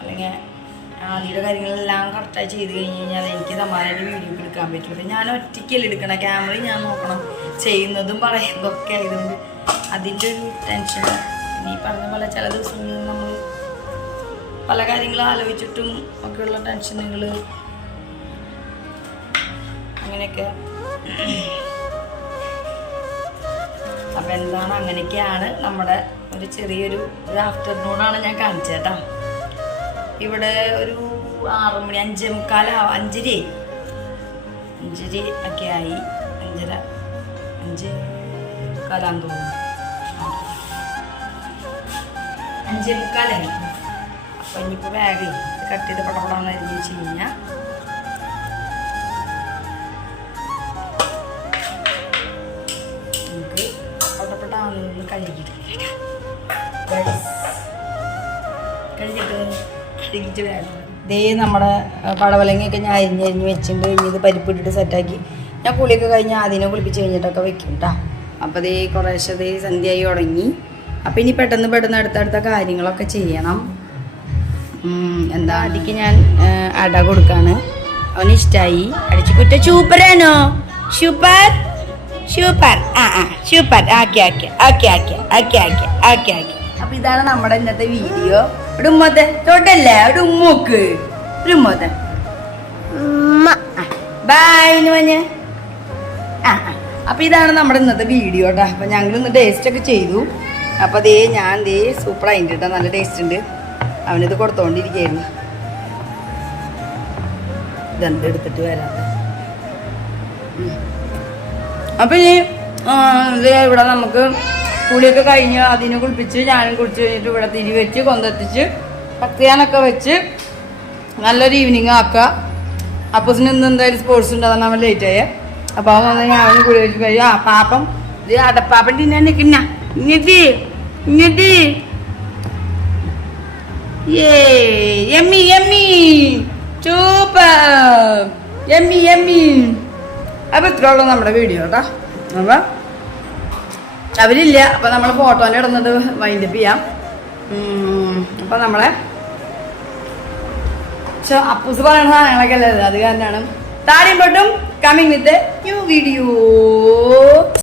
അല്ലെങ്കിൽ ആദ്യയുടെ കാര്യങ്ങളെല്ലാം കറക്റ്റായി ചെയ്ത് കഴിഞ്ഞ് കഴിഞ്ഞാൽ എനിക്ക് സമാധാനമായിട്ട് വീഡിയോ എടുക്കാൻ പറ്റില്ല. ഞാൻ ഒറ്റയ്ക്കല്ലേ എടുക്കണം, ക്യാമറ ഞാൻ നോക്കണം, ചെയ്യുന്നതും പറയുന്നതൊക്കെ ആയതുകൊണ്ട് അതിൻ്റെ ഒരു ടെൻഷൻ. ഇനി പറഞ്ഞ പോലെ ചില ദിവസങ്ങളിൽ നമ്മൾ പല കാര്യങ്ങൾ ആലോചിച്ചിട്ടും ഒക്കെയുള്ള ടെൻഷനുകൾ അങ്ങനെയൊക്കെ. അപ്പം എന്താണ്, അങ്ങനെയൊക്കെയാണ് നമ്മുടെ ഒരു ചെറിയൊരു ആഫ്റ്റർനൂണാണ് ഞാൻ കാണിച്ചത് കേട്ടോ. ഇവിടെ ഒരു 6 മണി 5:45 5:30 ഒക്കെ ആയി. 5:30 5:45 തോന്നുന്നു. 5:45 അപ്പം ഇനിയിപ്പോൾ ബാഗ് കട്ട് ചെയ്ത് പടപടാന്ന് അരിഞ്ഞ് വെച്ച് കഴിഞ്ഞാൽ നമുക്ക് പടപടാന്ന് കഴുകിയിട്ട് ദേ നമ്മുടെ പടവലങ്ങയൊക്കെ ഞാൻ അരിഞ്ഞ് വെച്ചിട്ടുണ്ട്. ഇനി ഇത് പരിപ്പിട്ടിട്ട് സെറ്റാക്കി ഞാൻ കുളിയൊക്കെ കഴിഞ്ഞ് അതിനെ കുളിപ്പിച്ച് കഴിഞ്ഞിട്ടൊക്കെ വെക്കും കേട്ടോ. അപ്പോൾ ദേ കുറേശ്ശെ ദേ സന്ധ്യയായി തുടങ്ങി. അപ്പം ഇനി പെട്ടെന്ന് അടുത്തടുത്ത കാര്യങ്ങളൊക്കെ ചെയ്യണം. എന്താ അതിക്ക് ഞാൻ അട കൊടുക്കാണ്. അവന് ഇഷ്ടമായി. അടിച്ചു കുറ്റ സൂപ്പറാണോ? സൂപ്പർ സൂപ്പർ സൂപ്പർ ആക്കി. അപ്പം ഇതാണ് നമ്മുടെ ഇന്നത്തെ വീഡിയോ. ഒരു ഉമ്മത്തെ തൊട്ടല്ലേ, ഒരു ഉമ്മക്ക് ഒരു ഉമ്മത്തെ ബൈ എന്ന് പറഞ്ഞ. അപ്പം ഇതാണ് നമ്മുടെ ഇന്നത്തെ വീഡിയോ കേട്ടോ. അപ്പം ഞങ്ങൾ ഇന്ന് ടേസ്റ്റൊക്കെ ചെയ്തു. അപ്പം ഞാൻ സൂപ്പറായിട്ട് കേട്ടോ, നല്ല ടേസ്റ്റ് ഉണ്ട്. അവനിത് കൊടുത്തോണ്ടിരിക്കുകയായിരുന്നു. ഇതെന്ത് എടുത്തിട്ട് വരാത്ത. അപ്പം ഇനി ഇവിടെ നമുക്ക് കുളിയൊക്കെ കഴിഞ്ഞ് അതിനെ കുളിപ്പിച്ച് ഞാനും കുളിച്ച് കഴിഞ്ഞിട്ട് ഇവിടെ തിരി വെച്ച് കൊണ്ടെത്തിച്ച് കത്തിയാനൊക്കെ വെച്ച് നല്ലൊരു ഈവനിങ് ആക്കുക. അപ്പൂസിന് ഇന്ന് എന്തായാലും സ്പോർട്സ് ഉണ്ട്, അതാണ് അവൻ ലേറ്റായ. അപ്പോൾ അവൻ വന്നാൽ ഞാൻ അവന് കുളി വെച്ച് കഴിയും. പാപ്പം ഇത് അടപ്പാപ്പൻ തിന്നാൻ നിൽക്കുന്ന ഇങ്ങോട്ട് യമ്മി സൂപ്പർ യമ്മി. അപ്പോൾ ഇത്രയുള്ളൂ നമ്മുടെ വീഡിയോ കേട്ടോ. അപ്പം അവരില്ല. അപ്പം നമ്മൾ ഫോട്ടോൻ്റെ ഇടുന്നത് വൈൻഡപ്പ് ചെയ്യാം. അപ്പം നമ്മളെ അപ്പൂസ് പറയുന്ന സാധനങ്ങളൊക്കെ അല്ലേ, അത് കാരണമാണ്. താടിയും പൊട്ടും കമ്മിങ് വിത്ത് ന്യൂ വീഡിയോ.